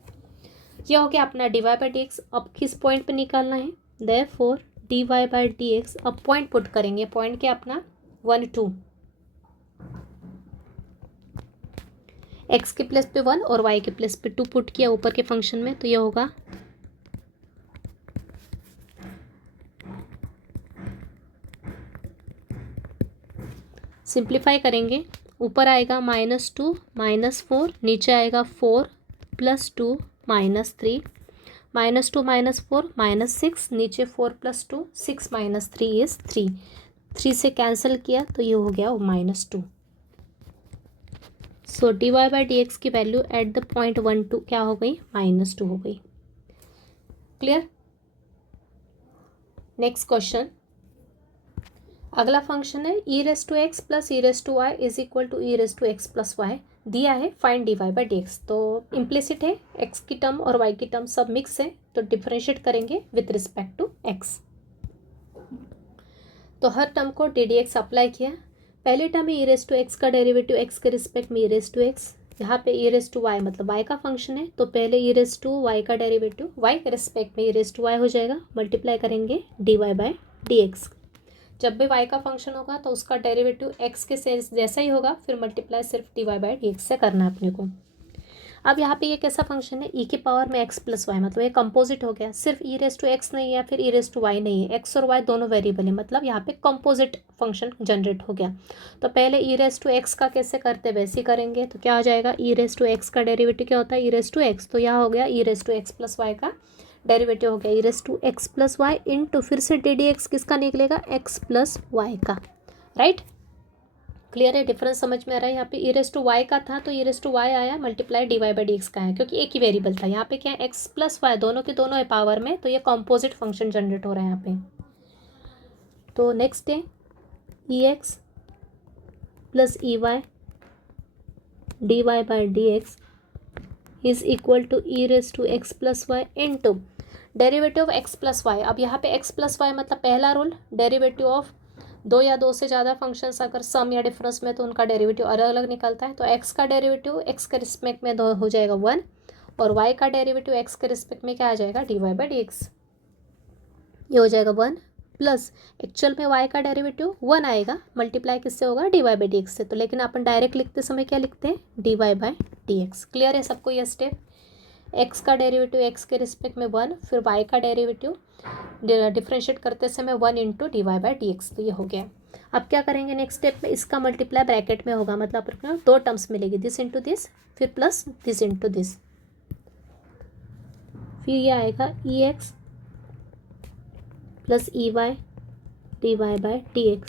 ये हो गया अपना dy/dx। अब किस पॉइंट पे निकालना है, देयरफॉर dy/dx, अब पॉइंट पुट करेंगे, पॉइंट क्या अपना 1 2, x के प्लेस पे 1 और y के प्लेस पे 2 पुट किया ऊपर के फंक्शन में, तो ये होगा सिंप्लीफाई करेंगे, ऊपर आएगा -2 -4, नीचे आएगा 4 प्लस 2 माइनस 3, -2 -4 -6, नीचे 4 प्लस 2 6 माइनस 3 इज 3, 3 से कैंसिल किया तो ये हो गया -2। सो dy/dx की वैल्यू एट द पॉइंट 1 2 क्या हो गई, -2 हो गई। क्लियर। नेक्स्ट क्वेश्चन, अगला फंक्शन है e⁻x plus e⁻y is equal to e⁻x plus y दिया है, फाइंड dy/dx। तो इम्प्लिसिट है, x की टर्म और y की टर्म सब मिक्स है, तो डिफरेंशिएट करेंगे विथ रिस्पेक्ट टू x। तो हर टर्म को ddx अप्लाई किया। पहले टर्म में e⁻x का डेरिवेटिव x के रिस्पेक्ट में e⁻x, यहाँ पे e⁻y मतलब y का फंक्शन है, तो पहले e⁻y का डेरिवेटिव y के रिस्पेक्ट में e⁻y हो जाएगा, मल्टीप्लाई करेंगे dy/dx। जब भी y का फंक्शन होगा तो उसका डेरिवेटिव x के सेंस जैसा ही होगा, फिर मल्टीप्लाई सिर्फ dy/dx से करना है अपने को। अब यहाँ पे ये कैसा फंक्शन है, e की पावर में x प्लस वाई, मतलब ये कंपोजिट हो गया, सिर्फ e⁻x नहीं है या फिर e⁻y नहीं है, x और y दोनों वेरिएबल है, मतलब यहाँ पे कंपोजिट फंक्शन जनरेट हो गया। तो पहले e⁻x का कैसे करते वैसे ही करेंगे, तो क्या हो जाएगा, e⁻x का डेरिवेटिव क्या होता है e⁻x, तो यहाँ हो गया e⁻x प्लस वाई का डेरिवेटिव हो गया e⁻x प्लस वाई इंटू फिर से ddx किसका निकलेगा, x प्लस वाई का, राइट। क्लियर है, डिफरेंस समझ में आ रहा है। यहाँ पे e⁻y का था तो e⁻y आया, मल्टीप्लाई dy/dx का है, क्योंकि एक ही वेरिएबल था। यहाँ पे क्या है, x प्लस वाई दोनों के दोनों है पावर में, तो ये कॉम्पोजिट फंक्शन जनरेट हो रहा है यहाँ पे। तो नेक्स्ट है ex plus ey dy/dx is equal to e⁻x plus y into derivative of x plus y. अब यहाँ पे x प्लस वाई मतलब पहला रूल, डेरिवेटिव ऑफ दो या दो से ज़्यादा फंक्शंस अगर सम या डिफरेंस में तो उनका डेरिवेटिव अलग अलग निकलता है। तो x का डेरिवेटिव x के रिस्पेक्ट में हो जाएगा 1 और y का डेरिवेटिव x के रिस्पेक्ट में क्या आ जाएगा, dy/dx। ये हो जाएगा 1 प्लस एक्चुअल में y का डेरिवेटिव 1 आएगा, मल्टीप्लाई किससे होगा, dy/dx से। तो लेकिन अपन डायरेक्ट लिखते समय क्या लिखते हैं, dy/dx। क्लियर है सबको ये स्टेप, x का डेरिवेटिव x के रिस्पेक्ट में 1, फिर y का डेरिवेटिव डिफ्रेंशिएट करते समय 1 इंटू dy/dx। तो ये हो गया। अब क्या करेंगे नेक्स्ट स्टेप में, इसका मल्टीप्लाई ब्रैकेट में होगा, मतलब अपने दो टर्म्स मिलेगी, दिस इंटू दिस फिर प्लस दिस इंटू दिस, फिर ये आएगा ex plus ey dy/dx।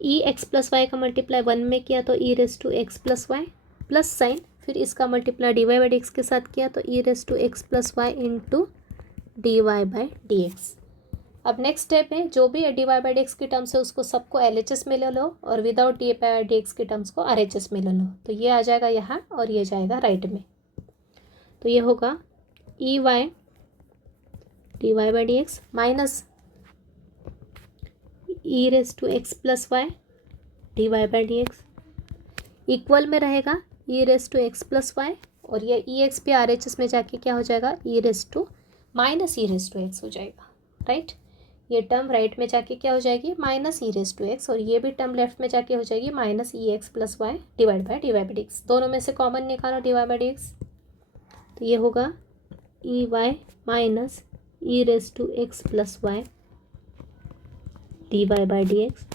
ex plus y का मल्टीप्लाई 1 में किया तो e⁻x plus y plus sign, फिर इसका मल्टीप्लाई dy/dx के साथ किया तो e⁻x plus y into dy/dx। अब नेक्स्ट स्टेप है, जो भी dy/dx की टर्म्स है उसको सबको LHS में ले लो और विदाउट dy/dx की टर्म्स को RHS में ले लो। तो ये आ जाएगा यहाँ और ये जाएगा राइट में। तो ये होगा ey dy/dx minus e⁻x plus y dy/dx equal में रहेगा e⁻x प्लस वाई, और ये ex पे RHS में जाके क्या हो जाएगा, e⁻- हो जाएगा, राइट। ये टर्म राइट में जाके क्या हो जाएगी, minus e raise to x, और ये भी टर्म लेफ्ट में जाके हो जाएगी minus e x plus y divide by d x. दोनों में से कॉमन निकालो डिवाइड बाई डी एक्स, तो ये होगा e y minus e raise to x plus y d y by d x.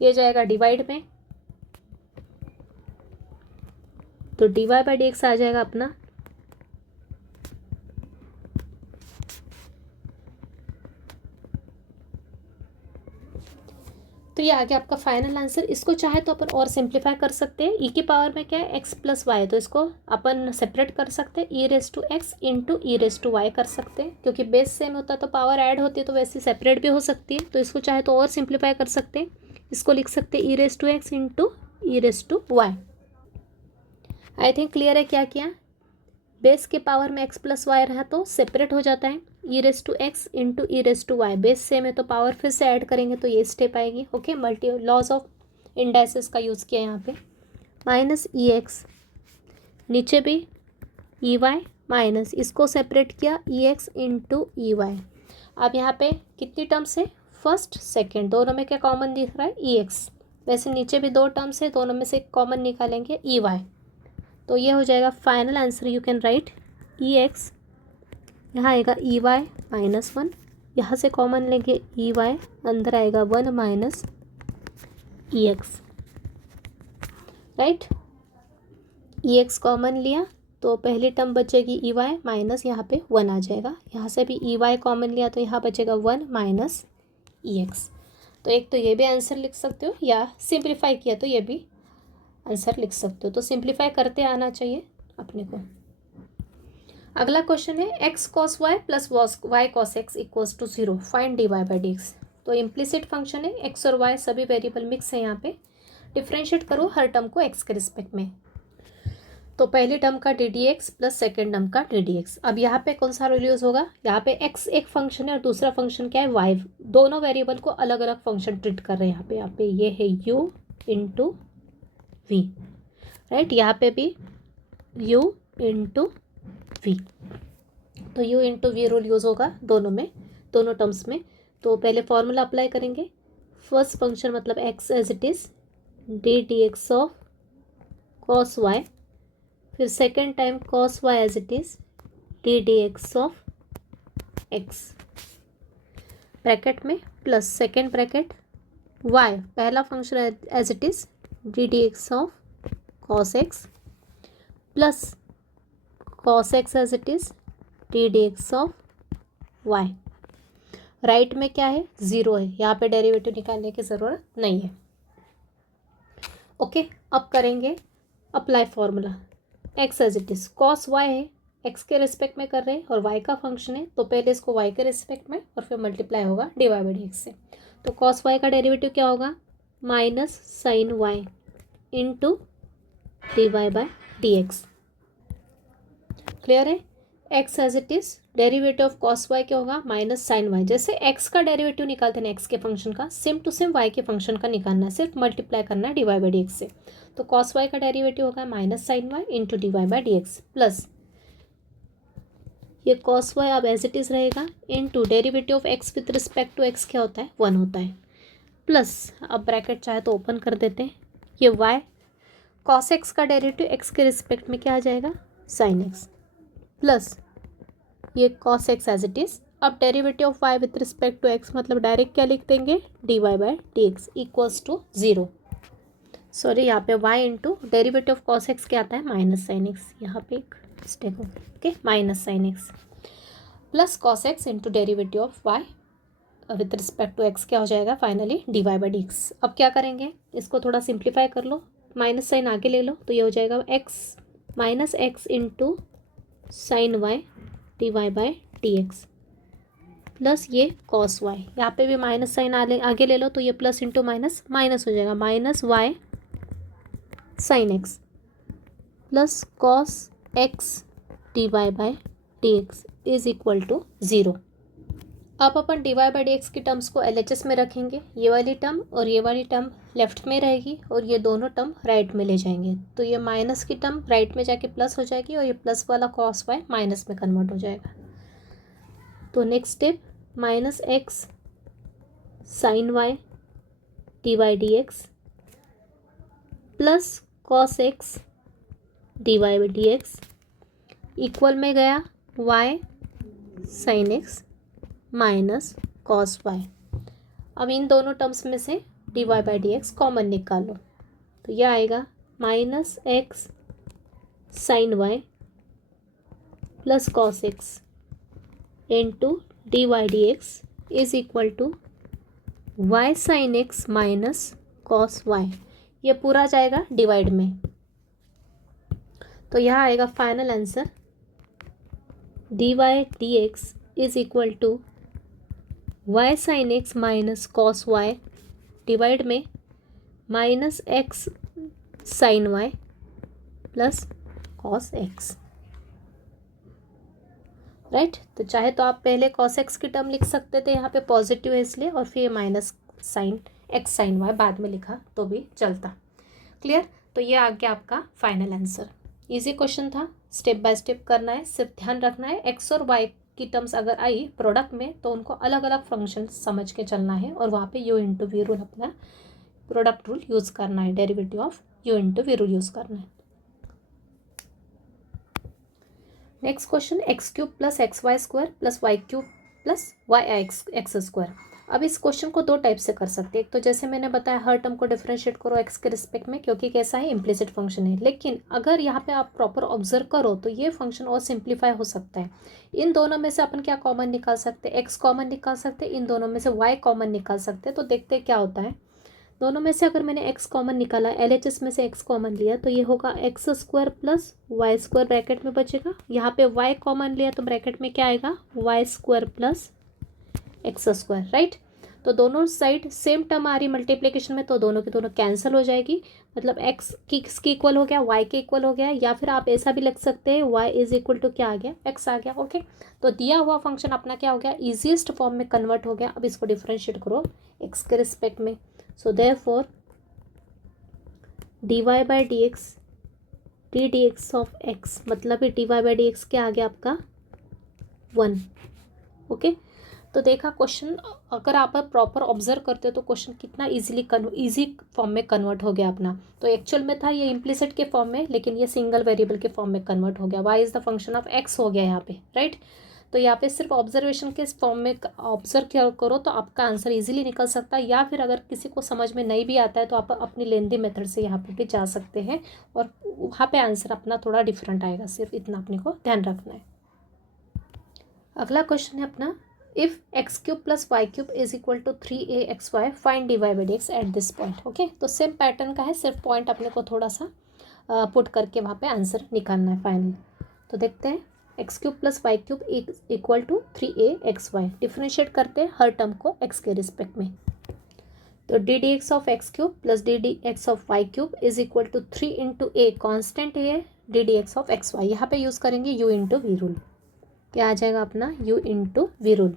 ये जाएगा डिवाइड में, तो d y by d x आ जाएगा अपना तो ये आ गया आपका फाइनल आंसर। इसको चाहे तो अपन और सिंप्लीफाई कर सकते हैं। ई की पावर में क्या है, एक्स प्लस वाई, तो इसको अपन सेपरेट कर सकते हैं, e raise to x into e raise to y कर सकते हैं, क्योंकि बेस सेम होता है तो पावर ऐड होती है, तो वैसे सेपरेट भी हो सकती है। तो इसको चाहे तो और सिंप्लीफाई कर सकते हैं, इसको लिख सकते हैं e raise to x into e raise to y. I think clear है क्या किया। बेस के पावर में एक्स प्लस वाई रहा तो सेपरेट हो जाता है, e raise to x into e raise to y. Base same है तो पावर फिर से ऐड करेंगे तो ये स्टेप आएगी। Okay, multi laws of indices का यूज़ किया यहाँ पे। माइनस ई एक्स, नीचे भी ई वाई माइनस, इसको सेपरेट किया e x into e y. अब यहाँ पे कितनी टर्म्स है, फर्स्ट सेकेंड, दोनों में क्या कॉमन दिख रहा है, ई एक्स। वैसे नीचे भी दो टर्म्स है, दोनों में से कॉमन निकालेंगे ई वाई, तो ये हो जाएगा final answer. You can write E x, यहाँ आएगा ई वाई माइनस वन, यहाँ से कॉमन लेंगे ई वाई, अंदर आएगा one minus e x, right. ई एक्स कॉमन लिया तो पहली टर्म बचेगी ई वाई माइनस, यहाँ पे वन आ जाएगा। यहाँ से भी ई वाई कॉमन लिया तो यहाँ बचेगा वन माइनस ई एक्स। तो एक तो ये भी आंसर लिख सकते हो, या सिंप्लीफाई किया तो ये भी आंसर लिख सकते हो। तो सिंप्लीफाई करते आना चाहिए अपने को। अगला क्वेश्चन है x cos y plus y cos x equals to 0, find d y by d x. तो इम्प्लिसिट फंक्शन है, एक्स और वाई सभी वेरिएबल मिक्स है, यहाँ पे डिफ्रेंशिएट करो हर टर्म को एक्स के रिस्पेक्ट में। तो पहली टर्म का d d x plus second term का डी डी एक्स। अब यहाँ पे कौन सा रूल यूज़ होगा, यहाँ पे एक्स एक फंक्शन है और दूसरा फंक्शन क्या है, वाई। दोनों वेरिएबल को अलग अलग फंक्शन ट्रीट कर रहे हैं। यहाँ पे ये है यू इंटू वी, राइट। यहाँ पे भी यू इंटू वी, तो u into v rule use होगा दोनों में, दोनों टर्म्स में। तो पहले फॉर्मूला अप्लाई करेंगे, फर्स्ट फंक्शन मतलब x as it is d d x of cos y, फिर second time cos y as it is d d x of x, bracket में प्लस सेकेंड ब्रैकेट वाई, पहला function as it is d d x of cos x plus cos x as it is d d x of y. Right में क्या है, zero है, यहाँ पे derivative निकालने की ज़रूरत नहीं है। ओके, अब करेंगे apply formula. X as it is cos y है, एक्स के रिस्पेक्ट में कर रहे हैं और वाई का फंक्शन है, तो पहले इसको वाई के रिस्पेक्ट में और फिर मल्टीप्लाई होगा d y by d x से। तो कॉस वाई का डेरिवेटिव क्या होगा, minus sine y into d y by d x. Clear है। X as it is derivative of cos y क्या होगा, माइनस साइन वाई। जैसे एक्स का डेरिवेटिव निकालते हैं एक्स के फंक्शन का, सेम टू सेम वाई के फंक्शन का निकालना है, सिर्फ मल्टीप्लाई करना है d y by d x से। तो कॉस वाई का डेरिवेटिव होगा minus sine y into d y by d x, plus ये कॉस वाई अब एज इट इज़ रहेगा into derivative of x with respect to x क्या होता है, वन होता है, प्लस अब ब्रैकेट चाहे तो ओपन कर देते हैं, ये वाई कॉस एक्स का डेरिवेटिव एक्स के रिस्पेक्ट में क्या आ जाएगा, साइन एक्स, प्लस ये cos x as it is. अब derivative of y with respect to x मतलब डायरेक्ट क्या लिख देंगे, d y by d x equals to 0। Sorry, यहाँ पे y into derivative of cos x क्या आता है, माइनस साइन एक्स, यहाँ पे एक स्टेप हो, okay, minus sine x plus cos x into derivative of y with respect to x क्या हो जाएगा, finally d y by d x. अब क्या करेंगे, इसको थोड़ा सिंप्लीफाई कर लो, माइनस साइन आगे ले लो, तो ये हो जाएगा x minus x into sine y d y by d x plus ये कॉस वाई, यहाँ पे भी माइनस साइन आगे ले लो, तो ये प्लस इंटू माइनस माइनस हो जाएगा, minus y sine x plus cos x d y by d x is equal to 0। अब अपन d y by d x की टर्म्स को LHS में रखेंगे, ये वाली टर्म और ये वाली टर्म लेफ्ट में रहेगी और ये दोनों टर्म राइट में ले जाएंगे, तो ये माइनस की टर्म राइट में जाके प्लस हो जाएगी और ये प्लस वाला कॉस वाई माइनस में कन्वर्ट हो जाएगा। तो next step minus x sine y d y d x plus cos x d y by d x equal में गया y sine x minus cos y. अब इन दोनों टर्म्स में से d y by d x common निकालो, तो यह आएगा minus x sine y plus cos x into d y d x is equal to y sine x minus cos y. ये पूरा जाएगा डिवाइड में, तो यहाँ आएगा final answer d y d x is equal to y sine x minus cos y divide में minus x sine y plus cos x. Right, तो चाहे तो आप पहले कॉस एक्स की टर्म लिख सकते थे, यहाँ पे पॉजिटिव है इसलिए, और फिर minus sine x sine y बाद में लिखा तो भी चलता। क्लियर, तो ये आ गया आपका फाइनल आंसर। इजी क्वेश्चन था, स्टेप बाय स्टेप करना है, सिर्फ ध्यान रखना है एक्स और वाई की टर्म्स अगर आई प्रोडक्ट में तो उनको अलग अलग फंक्शन समझ के चलना है, और वहाँ पे यू इंटू वी रूल अपना प्रोडक्ट रूल यूज़ करना है, derivative of u into v rule use करना है। Next question x cube plus x y square plus y cube plus y x square. अब इस क्वेश्चन को दो टाइप से कर सकते हैं। एक तो जैसे मैंने बताया हर टर्म को डिफरेंशिएट करो एक्स के रिस्पेक्ट में, क्योंकि कैसा है इम्प्लिसिट फंक्शन है, लेकिन अगर यहाँ पे आप प्रॉपर ऑब्जर्व करो तो ये फंक्शन और सिंप्लीफाई हो सकता है। इन दोनों में से अपन क्या कॉमन निकाल सकते हैं, एक्स कॉमन निकाल सकते हैं, इन दोनों में से वाई कॉमन निकाल सकते हैं। तो देखते हैं क्या होता है। दोनों में से अगर मैंने एक्स कॉमन निकाला, एलएचएस में से एक्स कॉमन लिया, तो ये होगा x square plus y square bracket में बचेगा। यहाँ पे वाई कॉमन लिया तो ब्रैकेट में क्या आएगा, y square plus x square. Right, तो दोनों साइड सेम टर्म आ रही मल्टीप्लिकेशन में, तो दोनों की दोनों कैंसिल हो जाएगी, मतलब एक्स किसके इक्वल हो गया, वाई के इक्वल हो गया। या फिर आप ऐसा भी लिख सकते हैं वाई इज इक्वल टू क्या आ गया, एक्स आ गया। ओके, तो दिया हुआ फंक्शन अपना क्या हो गया, ईजीएस्ट फॉर्म में कन्वर्ट हो गया। अब इसको डिफरेंशिएट करो एक्स के रिस्पेक्ट में, so therefore d y by d x d d x of x, मतलब d y by d x क्या आ गया आपका 1। ओके, तो देखा क्वेश्चन, अगर आप प्रॉपर ऑब्जर्व करते हो तो क्वेश्चन कितना इजी फॉर्म में कन्वर्ट हो गया अपना। तो एक्चुअल में था ये इम्प्लिसिट के फॉर्म में, लेकिन ये सिंगल वेरिएबल के फॉर्म में कन्वर्ट हो गया। Y is the function of x हो गया यहाँ पे। राइट, तो यहाँ पे सिर्फ ऑब्जर्वेशन के फॉर्म में ऑब्जर्व करो तो आपका आंसर इजीली निकल सकता है। या फिर अगर किसी को समझ में नहीं भी आता है तो आप अपनी लेंदी मेथड से यहाँ पे भी जा सकते हैं, और वहाँ पे आंसर अपना थोड़ा डिफरेंट आएगा। सिर्फ इतना अपने को ध्यान रखना है। अगला क्वेश्चन है अपना, if x cube plus y cube is equal to 3axy find d y by d x at this point. Okay, तो सेम पैटर्न का है, सिर्फ पॉइंट अपने को थोड़ा सा पुट करके वहाँ पे आंसर निकालना है फाइनल। तो देखते हैं, x cube plus y cube equal to 3axy, differentiate करते हैं हर टर्म को एक्स के रिस्पेक्ट में। तो d d x of x cube plus d d x of y cube is equal to 3 into a constant है d d x of x y. यहाँ पे यूज़ करेंगे यू इंटू वी रूल, क्या आ जाएगा अपना यू इंटू वी रूल।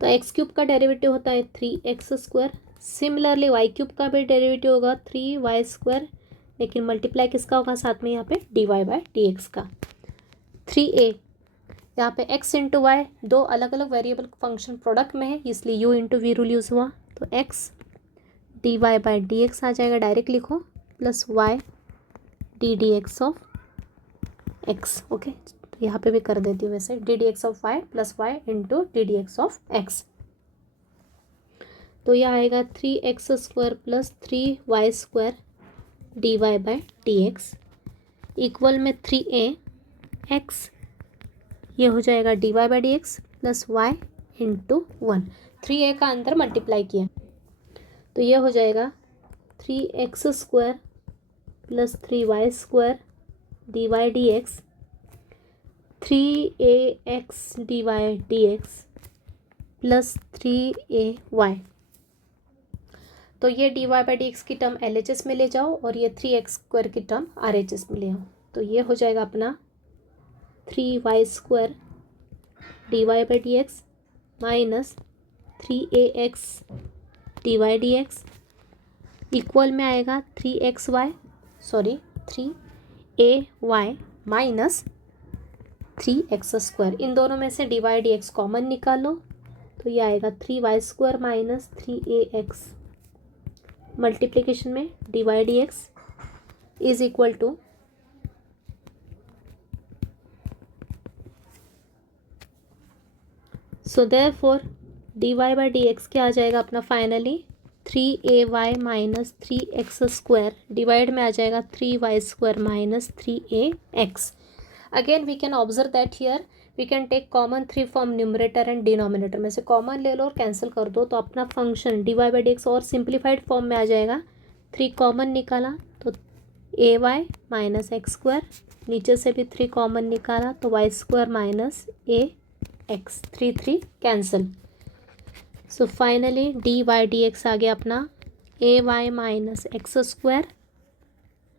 तो x cube का डेरिवेटिव होता है 3x square, similarly Y cube का भी डेरिवेटिव होगा 3y स्क्वायर, लेकिन मल्टीप्लाई किसका होगा साथ में यहाँ पे d y by d x का। 3a यहाँ पे x इंटू वाई दो अलग अलग वेरिएबल फंक्शन प्रोडक्ट में है, इसलिए u into v rule use हुआ, तो x d y by d x आ जाएगा, डायरेक्ट लिखो, plus y d d x of x. Okay, यहाँ पे भी कर देती हूँ वैसे, d d x of y plus y into d d x of x. तो यह आएगा 3x square plus 3y square d y by d x equal में 3a x, ये हो जाएगा d y by d x plus y into 1। 3a का अंदर multiply किया तो यह हो जाएगा 3x square plus 3y square d y d x 3ax d y d x plus 3ay। तो ये d y by d x की टर्म एल एच एस में ले जाओ और ये 3x स्क्वायर की टर्म आर एच एस में ले आओ, तो ये हो जाएगा अपना 3y square d y by d x minus 3ax d y d x equal में आएगा 3ay माइनस 3x²। इन दोनों में से dy/dx कॉमन निकालो तो ये आएगा 3y² माइनस 3ax। मल्टीप्लिकेशन में dy/dx is equal to so therefore dy/dx क्या आ जाएगा अपना finally 3ay minus 3x² divide में आ जाएगा 3y² minus 3ax। Again we can observe that here we can take common 3 from numerator and denominator में से कॉमन ले लो और कैंसिल कर दो तो अपना फंक्शन dy/dx और सिंप्लीफाइड फॉर्म में आ जाएगा। 3 कॉमन निकाला तो ay माइनस x², नीचे से भी 3 कॉमन निकाला तो y² minus ax, 3 cancel. So finally dy/dx आ गया अपना ay माइनस x²,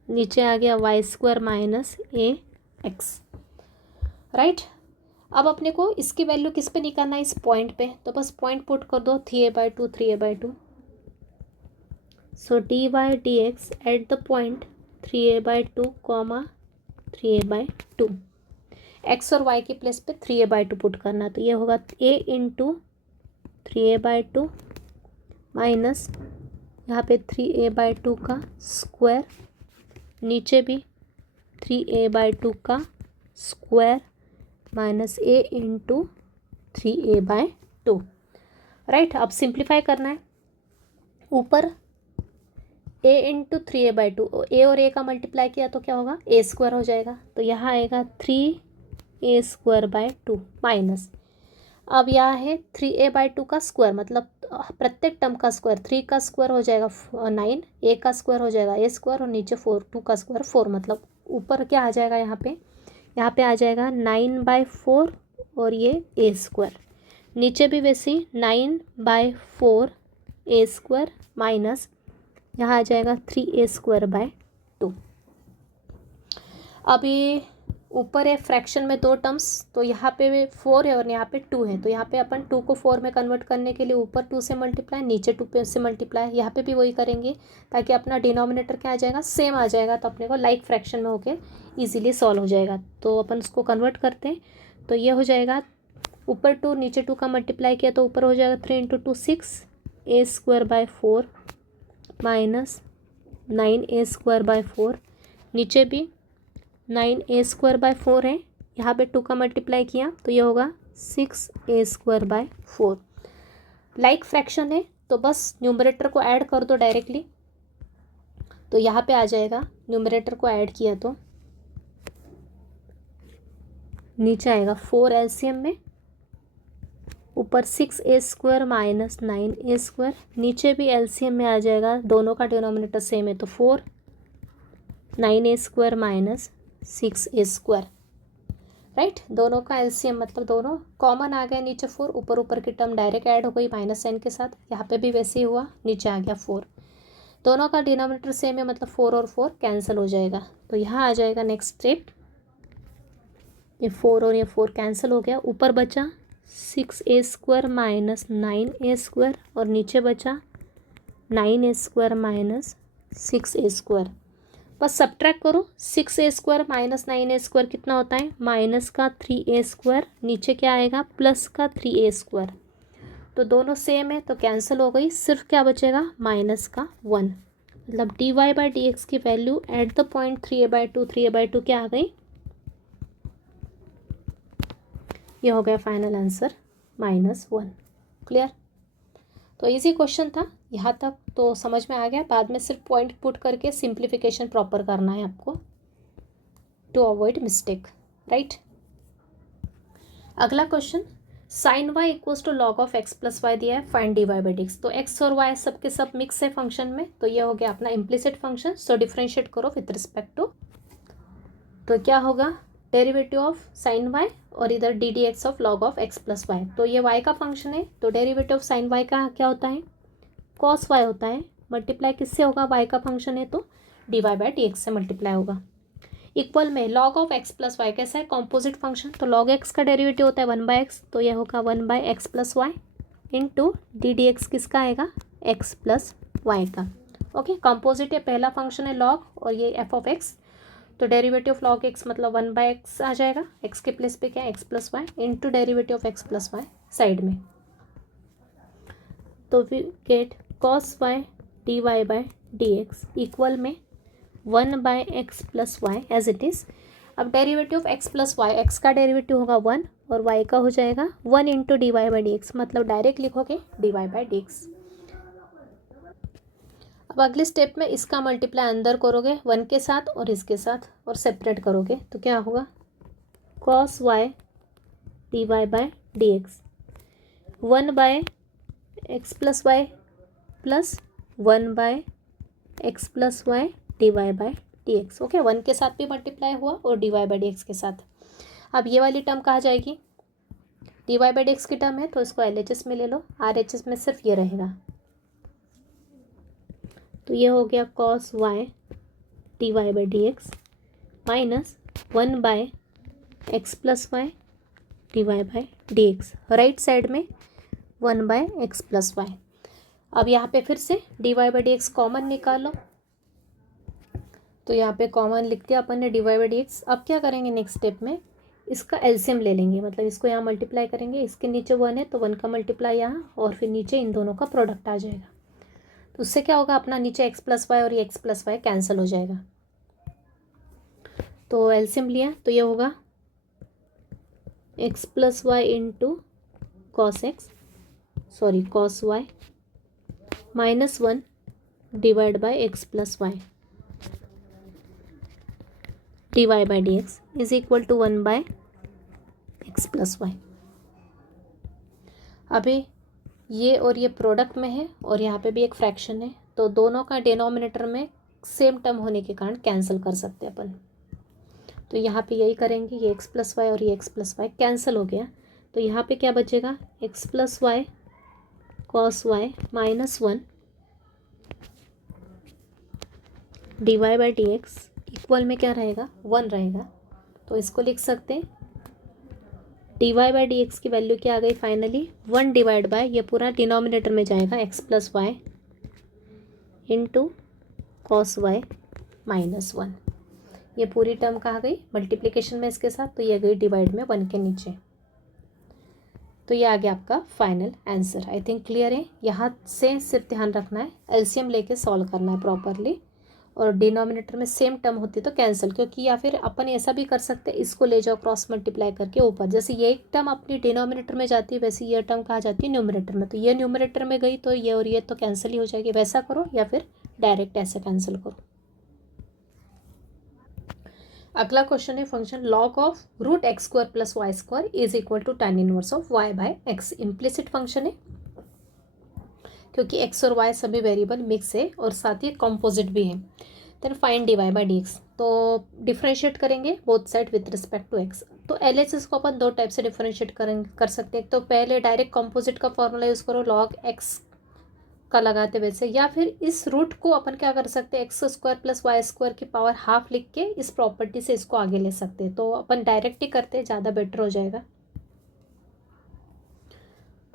नीचे आ गया y² माइनस ax, राइट। अब अपने को इसकी वैल्यू किस पे निकालना है, इस पॉइंट पे, तो बस पॉइंट पुट कर दो 3a/2 3a/2। So dy/dx eight the point 3a/2 comma 3a/2, x और वाई की प्लेस पे 3a/2 पुट करना तो ये होगा a इंटू 3a/2 माइनस यहाँ पे 3a/2 का स्क्वायर, नीचे भी 3a/2 का square minus a into 3a/2, right. अब सिंप्लीफाई करना है, ऊपर a इंटू 3a/2, a और a का मल्टीप्लाई किया तो क्या होगा a² हो जाएगा, तो यहाँ आएगा 3a²/2 माइनस, अब यहाँ है 3a/2 का स्क्वायर मतलब प्रत्येक टर्म का स्क्वायर, 3 का स्क्वायर हो जाएगा 9, a का स्क्वायर हो जाएगा a² और नीचे 4, 2 का स्क्वायर 4, मतलब ऊपर क्या आ जाएगा यहाँ पे आ जाएगा 9/4 और ये a², नीचे भी वैसे ही 9/4 a² माइनस यहाँ आ जाएगा 3a²/2। अब ये ऊपर है फ्रैक्शन में 2 टर्म्स, तो यहाँ पे 4 है और यहाँ पे 2 है, तो यहाँ पे अपन 2 को 4 में कन्वर्ट करने के लिए ऊपर 2 से मल्टीप्लाई, नीचे 2 पे से मल्टीप्लाई, यहाँ पे भी वही करेंगे ताकि अपना डिनोमिनेटर क्या आ जाएगा सेम आ जाएगा, तो अपने को लाइक फ्रैक्शन में होके इजीली सॉल्व हो जाएगा। तो अपन उसको कन्वर्ट करते हैं तो ये हो जाएगा ऊपर 2 नीचे 2 का मल्टीप्लाई किया तो ऊपर हो जाएगा 3 इंटू 2 6 a²/4 माइनस 9a²/4, नीचे भी 9a²/4 है, यहाँ पे 2 का मल्टीप्लाई किया तो ये होगा 6a²/4। लाइक फ्रैक्शन है तो बस न्यूमरेटर को ऐड कर दो डायरेक्टली, तो यहाँ पे आ जाएगा न्यूमरेटर को ऐड किया तो नीचे आएगा 4 एलसीएम में, ऊपर 6a² माइनस 9a², नीचे भी एलसीएम में आ जाएगा, दोनों का डिनोमिनेटर सेम है तो 4 9a² माइनस 6a², राइट। दोनों का एलसीएम मतलब दोनों कॉमन आ गए, नीचे 4, ऊपर की टर्म डायरेक्ट ऐड हो गई माइनस साइन के साथ, यहाँ पे भी वैसे ही हुआ, नीचे आ गया 4, दोनों का डिनोमिनेटर सेम है मतलब 4 और 4 कैंसिल हो जाएगा, तो यहाँ आ जाएगा नेक्स्ट स्टेप, ये 4 और ये 4 कैंसिल हो गया, ऊपर बचा 6a² माइनस 9a² और नीचे बचा 9a² माइनस 6a², बस सब्ट्रैक्ट करो, 6a² माइनस 9a² कितना होता है माइनस का 3a², नीचे क्या आएगा प्लस का 3a², तो दोनों सेम है तो कैंसिल हो गई, सिर्फ क्या बचेगा माइनस का 1, मतलब dy/dx की value eight the point 3a/2 क्या आ गई, ये हो गया फाइनल आंसर -1। क्लियर। तो इजी क्वेश्चन था, यहाँ तक तो समझ में आ गया, बाद में सिर्फ पॉइंट पुट करके सिंप्लीफिकेशन प्रॉपर करना है आपको टू अवॉइड मिस्टेक, राइट। अगला question, sin y equals to log of x plus y दिया है, फाइंड dy/dx। तो x और y सब के सब मिक्स है फंक्शन में, तो ये हो गया अपना इम्प्लिसिट फंक्शन, सो डिफ्रेंशिएट करो विथ रिस्पेक्ट टू, तो क्या होगा डेरिवेटिव ऑफ sin y और इधर ddx of log of x plus y, तो ये y का फंक्शन है तो डेरिवेटिव ऑफ sin y का क्या होता है cos y होता है, मल्टीप्लाई किससे होगा y का फंक्शन है तो dy/dx से मल्टीप्लाई होगा, इक्वल में log of x plus y कैसा है कॉम्पोजिट फंक्शन, तो log x का डेरिवेटिव होता है 1/x, तो यह होगा 1/x plus y into ddx किसका आएगा x प्लस वाई का, ओके। कॉम्पोजिट है, पहला फंक्शन है log और ये f ऑफ x, तो डेरिवेटिव ऑफ लॉग एक्स मतलब 1/x आ जाएगा, एक्स के प्लेस पे क्या है x plus y into derivative of x plus y side में, तो we get cos y d y by d x equal में 1/x plus y as it is. अब derivative of x plus y, x का derivative होगा 1 और y का हो जाएगा 1 into d y by d x, मतलब डायरेक्ट लिखोगे d y by d x. अब अगले स्टेप में इसका मल्टीप्लाई अंदर करोगे 1 के साथ और इसके साथ और सेपरेट करोगे तो क्या होगा cos y d y by d x 1/x plus y plus 1/x plus y d y by d x. Okay, 1 के साथ भी मल्टीप्लाई हुआ और d y by d x के साथ। अब ये वाली टर्म कहाँ जाएगी, d y by d x की टर्म है तो इसको एल एच एस में ले लो, आर एच एस में सिर्फ ये रहेगा, तो ये हो गया cos y d y by d x minus 1/x plus y d y by d x, right side में 1/x प्लस वाई। अब यहाँ पे फिर से d y by d x common निकालो, तो यहाँ पे कॉमन लिख दिया अपन ने d y by d x. अब क्या करेंगे नेक्स्ट स्टेप में इसका एलसीएम ले लेंगे, मतलब इसको यहाँ मल्टीप्लाई करेंगे, इसके नीचे 1 है तो 1 का मल्टीप्लाई यहाँ और फिर नीचे इन दोनों का प्रोडक्ट आ जाएगा, तो उससे क्या होगा अपना नीचे एक्स प्लस वाई और ये एक्स प्लस वाई कैंसिल हो जाएगा। तो एलसीएम लिया तो ये होगा x plus y into cos x sorry cos y minus 1 divide by x plus y d y by d x is equal to 1/x plus y. अभी ये और ये प्रोडक्ट में है और यहाँ पे भी एक फ्रैक्शन है, तो दोनों का डिनोमिनेटर में सेम टर्म होने के कारण कैंसिल कर सकते हैं अपन, तो यहाँ पे यही करेंगे, ये एक्स प्लस वाई और ये एक्स प्लस वाई कैंसिल हो गया, तो यहाँ पे क्या बचेगा x plus y cos y minus 1 d y by d x equal में क्या रहेगा 1 रहेगा, तो इसको लिख सकते हैं d y by d x की वैल्यू क्या आ गई फाइनली 1 डिवाइड बाय ये पूरा डिनोमिनेटर में जाएगा x plus y into cos y minus 1, ये पूरी टर्म कहाँ गई मल्टीप्लिकेशन में इसके साथ, तो ये गई डिवाइड में 1 के नीचे, तो ये आ गया आपका फाइनल आंसर। आई थिंक क्लियर है, यहाँ से सिर्फ ध्यान रखना है एलसीएम लेके सॉल्व करना है प्रॉपरली, और डिनोमिनेटर में सेम टर्म होती है तो कैंसिल, क्योंकि या फिर अपन ऐसा भी कर सकते हैं इसको ले जाओ क्रॉस मल्टीप्लाई करके ऊपर, जैसे ये एक टर्म अपनी डिनोमिनेटर में जाती है वैसे ये टर्म कहाँ जाती है न्यूमरेटर में, तो ये न्यूमरेटर में गई तो ये और ये तो कैंसिल ही हो जाएगी, वैसा करो या फिर डायरेक्ट ऐसे कैंसिल करो। अगला क्वेश्चन है function log of root x square plus y square is equal to tan inverse of y by x. Implicit function है क्योंकि एक्स और वाई सभी वेरिएबल मिक्स है और साथ ही कंपोजिट भी है। Then find d y by d x, तो डिफ्रेंशिएट करेंगे both side with respect to x, तो एल एच एस को अपन दो टाइप से डिफ्रेंशिएट कर सकते हैं, तो पहले डायरेक्ट कंपोजिट का फॉर्मूला यूज़ करो लॉग एक्स का लगाते वैसे, या फिर इस रूट को अपन क्या कर सकते हैं x square plus y square की पावर हाफ लिख के इस प्रॉपर्टी से इसको आगे ले सकते हैं, तो अपन डायरेक्ट ही करते हैं ज़्यादा बेटर हो जाएगा।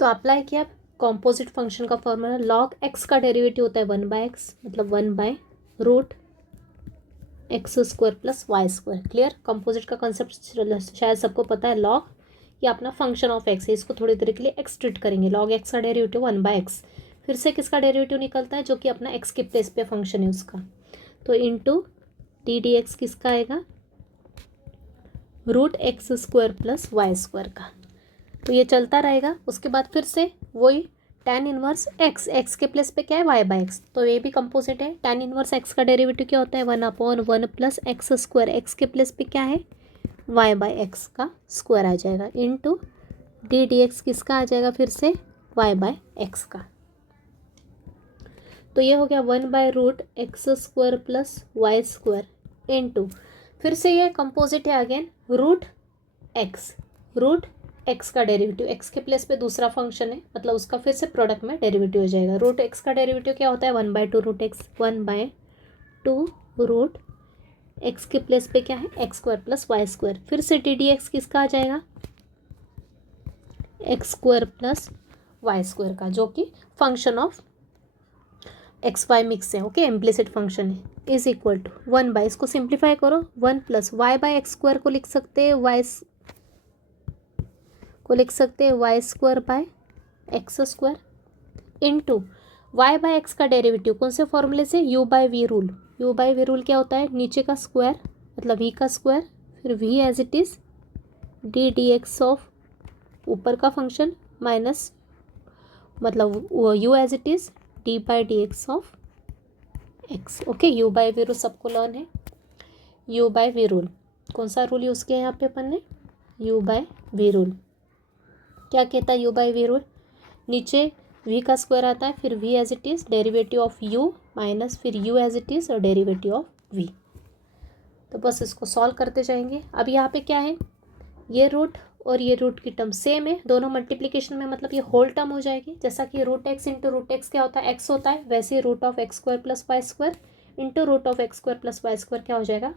तो अप्लाई किया कॉम्पोजिट फंक्शन का फॉर्मूला, लॉग एक्स का डेरिवेटिव होता है 1/x मतलब 1/रूट x square plus y square. Clear, composite का कंसेप्ट शायद सबको पता है। लॉग ये अपना फंक्शन ऑफ एक्स है, इसको थोड़ी देर के लिए एक्स ट्रीट करेंगे, लॉग एक्स का डेरिवेटिव 1/x, फिर से किसका डेरिवेटिव निकलता है जो कि अपना एक्स के प्लेस पे फंक्शन है उसका, तो इंटू डी डी एक्स किसका आएगा root x square plus y square का, तो ये चलता रहेगा। उसके बाद फिर से वही tan इनवर्स एक्स, एक्स के प्लेस पे क्या है वाई बाई एक्स, तो ये भी कंपोजिट है। tan इनवर्स एक्स का डेरिवेटिव क्या होता है 1/1 प्लस एक्स स्क्वायर, एक्स के प्लेस पे क्या है वाई बाई एक्स का स्क्वायर आ जाएगा, इंटू डी डी एक्स किसका आ जाएगा फिर से वाई बाई एक्स का, तो ये हो गया 1/रूट x square plus y square into फिर से ये कंपोजिट है अगेन रूट एक्स का डेरिवेटिव, एक्स के प्लेस पे दूसरा फंक्शन है मतलब उसका फिर से प्रोडक्ट में डेरिवेटिव हो जाएगा। रूट एक्स का डेरिवेटिव क्या होता है 1/2 रूट एक्स, 1/2 रूट एक्स के प्लेस पे क्या है x square plus y square, फिर से डी डी एक्स किसका आ जाएगा x square plus y square का, जो कि function of x y mix है। ओके, इम्प्लिसिट फंक्शन है। इज इक्वल टू 1/, इसको सिंप्लीफाई करो, 1 प्लस y/x² को लिख सकते हैं y² इंटू y/x का डेरिवेटिव कौन से फॉर्मूले से, u/v रूल। u/v रूल क्या होता है, नीचे का स्क्वायर मतलब v का स्क्वायर, फिर v as it is d d x of ऊपर का फंक्शन माइनस मतलब u as it is d/dx of x। Okay, u/v rule सबको लर्न है। u/v रूल कौन सा रूल यूज़ किया यहाँ पे अपन ने, u/v रूल। क्या कहता है u/v रूल, नीचे v का स्क्वायर आता है, फिर v as it is derivative of u minus फिर u एज इट इज़ और डेरिवेटिव ऑफ v। तो बस इसको सॉल्व करते जाएंगे। अब यहाँ पे क्या है, ये रूट और ये रूट की टर्म सेम है, दोनों मल्टीप्लिकेशन में मतलब ये होल टर्म हो जाएगी। जैसा कि √x इंटू √x क्या होता है, x होता है, वैसे ही √(x² + y² into √(x² + y² क्या हो जाएगा,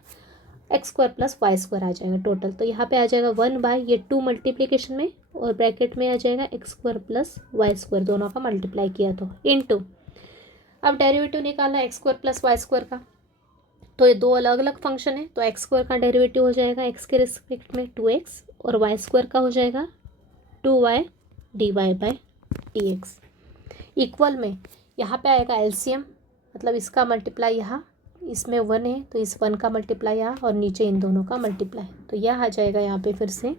x² + y² आ जाएगा टोटल। तो यहाँ पे आ जाएगा 1/, ये 2 मल्टीप्लिकेशन में और ब्रैकेट में आ जाएगा x² + y² दोनों का मल्टीप्लाई किया तो इंटू, अब डेरिवेटिव निकालना x² + y² का, तो ये दो अलग अलग फंक्शन है, तो x² का डेरिवेटिव हो जाएगा x के रिस्पेक्ट में 2x और y² का हो जाएगा 2y dy/dx। इक्वल में यहाँ पे आएगा एलसीएम, मतलब इसका मल्टीप्लाई यहाँ, इसमें 1 है तो इस 1 का मल्टीप्लाई यहाँ और नीचे इन दोनों का मल्टीप्लाई, तो यह आ जाएगा यहाँ पे फिर से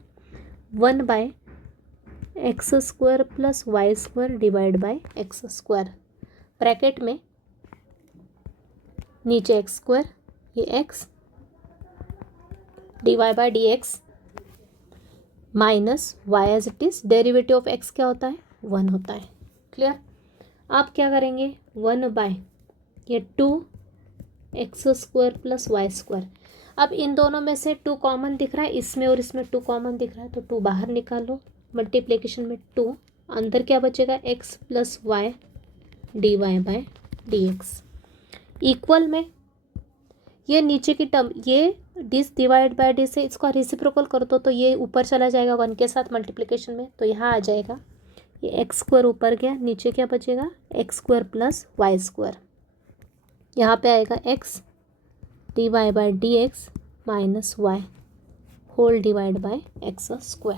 1/x² + y² / ब्रैकेट में नीचे x², ये x dy/dx minus y as it is derivative of x क्या होता है, 1 होता है। क्लियर। आप क्या करेंगे, 1/, ये 2x² + y²। अब इन दोनों में से 2 कॉमन दिख रहा है, इसमें और इसमें 2 कॉमन दिख रहा है, तो 2 बाहर निकालो, मल्टीप्लिकेशन में 2, अंदर क्या बचेगा x + y dy/dx। इक्वल में ये नीचे की टर्म, ये डिस डिवाइड बाय डिस है, इसको रेसिप्रोकल कर दो तो ये ऊपर चला जाएगा 1 के साथ मल्टीप्लिकेशन में, तो यहाँ आ जाएगा ये x² ऊपर गया, नीचे क्या बचेगा x² + y²। यहाँ पे आएगा x dy/dx minus y whole divide by x²।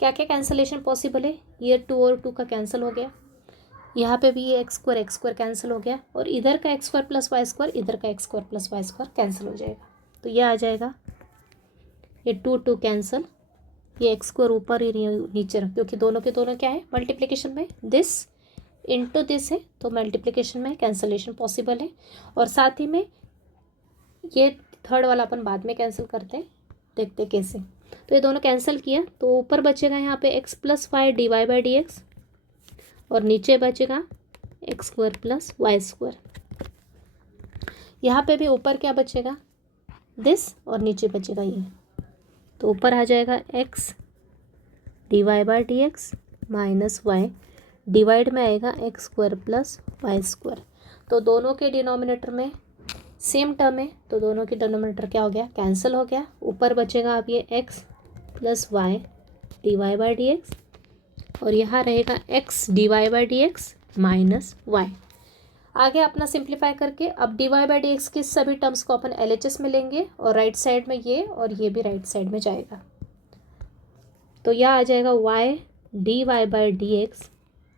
क्या क्या कैंसलेशन पॉसिबल है, ये 2 और 2 का कैंसिल हो गया, यहाँ पे भी ये x² कैंसिल हो गया और इधर का x² + y², इधर का x² + y² कैंसिल हो जाएगा, तो ये आ जाएगा ये 2 कैंसिल, ये x² ऊपर ही नीचे रख, क्योंकि दोनों के दोनों क्या है मल्टीप्लिकेशन में, दिस इंटू दिस है, तो मल्टीप्लिकेशन में कैंसलेशन पॉसिबल है। और साथ ही में ये थर्ड वाला अपन बाद में कैंसिल करते हैं, देखते कैसे। तो ये दोनों कैंसिल किया तो ऊपर बचेगा यहाँ पे x + y dy/dx और नीचे बचेगा x² + y²। यहाँ पे भी ऊपर क्या बचेगा, दिस, और नीचे बचेगा ये, तो ऊपर आ जाएगा x dy/dx minus y, divide में आएगा x² + y²। तो दोनों के डिनोमिनेटर में सेम टर्म है, तो दोनों के डिनोमिनेटर क्या हो गया, कैंसिल हो गया। ऊपर बचेगा अब ये x + y dy/dx और यहाँ रहेगा x dy/dx माइनस y। आगे अपना सिंप्लीफाई करके अब dy/dx के सभी टर्म्स को अपन LHS में लेंगे और राइट साइड में ये और ये भी राइट साइड में जाएगा, तो यह आ जाएगा y dy/dx,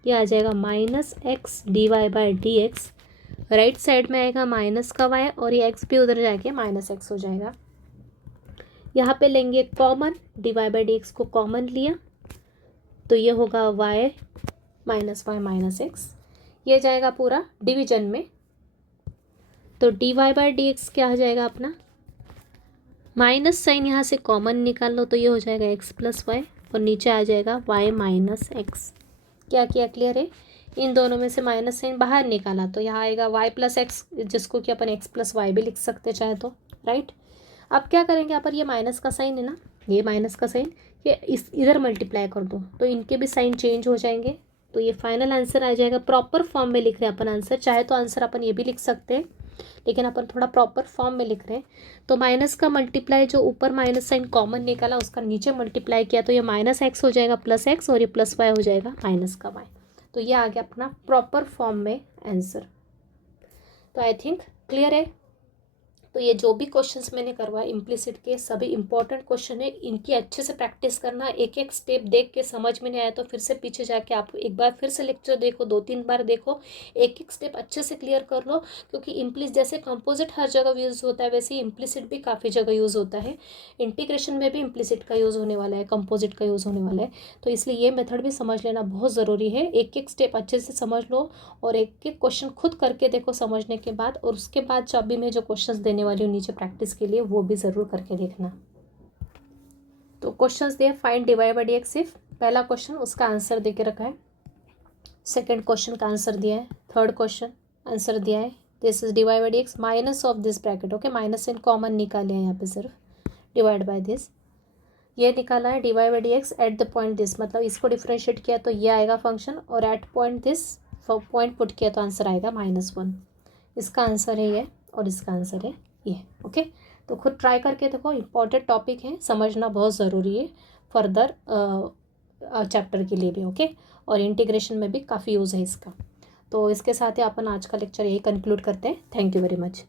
ये आ जाएगा minus x dy/dx, right side में आएगा माइनस का y और ये x भी उधर जाके माइनस x हो जाएगा। यहाँ पे लेंगे कॉमन, dy/dx को कॉमन लिया तो ये होगा y माइनस x, ये जाएगा पूरा डिवीजन में, तो dy/dx क्या हो जाएगा अपना, माइनस साइन यहाँ से कॉमन निकाल लो तो ये हो जाएगा x + y और नीचे आ जाएगा y माइनस x। क्या किया, क्लियर है। इन दोनों में से माइनस साइन बाहर निकाला तो यहाँ आएगा y + x, जिसको कि अपन x + y भी लिख सकते चाहे तो, राइट। अब क्या करेंगे, यहाँ पर ये माइनस का साइन है ना, ये माइनस का साइन, ये इस इधर मल्टीप्लाई कर दो तो इनके भी साइन चेंज हो जाएंगे, तो ये फाइनल आंसर आ जाएगा। प्रॉपर फॉर्म में लिख रहे हैं अपन आंसर, चाहे तो आंसर अपन ये भी लिख सकते हैं, लेकिन अपन थोड़ा प्रॉपर फॉर्म में लिख रहे हैं। तो माइनस का मल्टीप्लाई, जो ऊपर माइनस साइन कॉमन निकाला उसका नीचे मल्टीप्लाई किया तो ये -x हो जाएगा +x और ये +y हो जाएगा माइनस का y। तो ये आ गया अपना प्रॉपर फॉर्म में आंसर। तो आई थिंक क्लियर है। तो ये जो भी क्वेश्चंस मैंने करवाए इम्प्लिसिट के सभी इंपॉर्टेंट क्वेश्चन है, इनकी अच्छे से प्रैक्टिस करना। एक एक स्टेप देख के समझ में नहीं आया तो फिर से पीछे जाके आप एक बार फिर से लेक्चर देखो, 2-3 बार देखो, एक एक स्टेप अच्छे से क्लियर कर लो। क्योंकि इम्प्लिसिट जैसे कंपोजिट हर जगह यूज़ होता है, वैसे ही इम्प्लिसिट भी काफ़ी जगह यूज़ होता है। इंटीग्रेशन में भी इम्प्लिसिट का यूज़ होने वाला है, कंपोजिट का यूज़ होने वाला है। तो इसलिए ये मेथड भी समझ लेना बहुत ज़रूरी है। एक एक स्टेप अच्छे से समझ लो और एक एक क्वेश्चन खुद करके देखो समझने के बाद, और उसके बाद जो अभी मैं जो क्वेश्चंस देने वाली हूँ नीचे प्रैक्टिस के लिए, वो भी ज़रूर करके देखना। तो क्वेश्चंस दिए, find dy by dx if, पहला क्वेश्चन उसका आंसर दे के रखा है, सेकेंड क्वेश्चन का आंसर दिया है, थर्ड क्वेश्चन आंसर दिया है, this is dy by dx minus of this bracket, okay, minus in common निकाले हैं यहाँ पे, सिर्फ डिवाइड बाय दिस, ये निकाला है dy by dx at the point this, मतलब इसको डिफ्रेंशिएट किया तो ये आएगा फंक्शन, और at point this point put किया तो आंसर आएगा -1। इसका आंसर है ये और इसका आंसर है ये, ओके। तो खुद ट्राई करके देखो, इंपॉर्टेंट टॉपिक है, समझना बहुत ज़रूरी है फर्दर चैप्टर के लिए भी, ओके। और इंटीग्रेशन में भी काफ़ी यूज़ है इसका। तो इसके साथ ही अपन आज का लेक्चर यही कंक्लूड करते हैं। Thank you very much.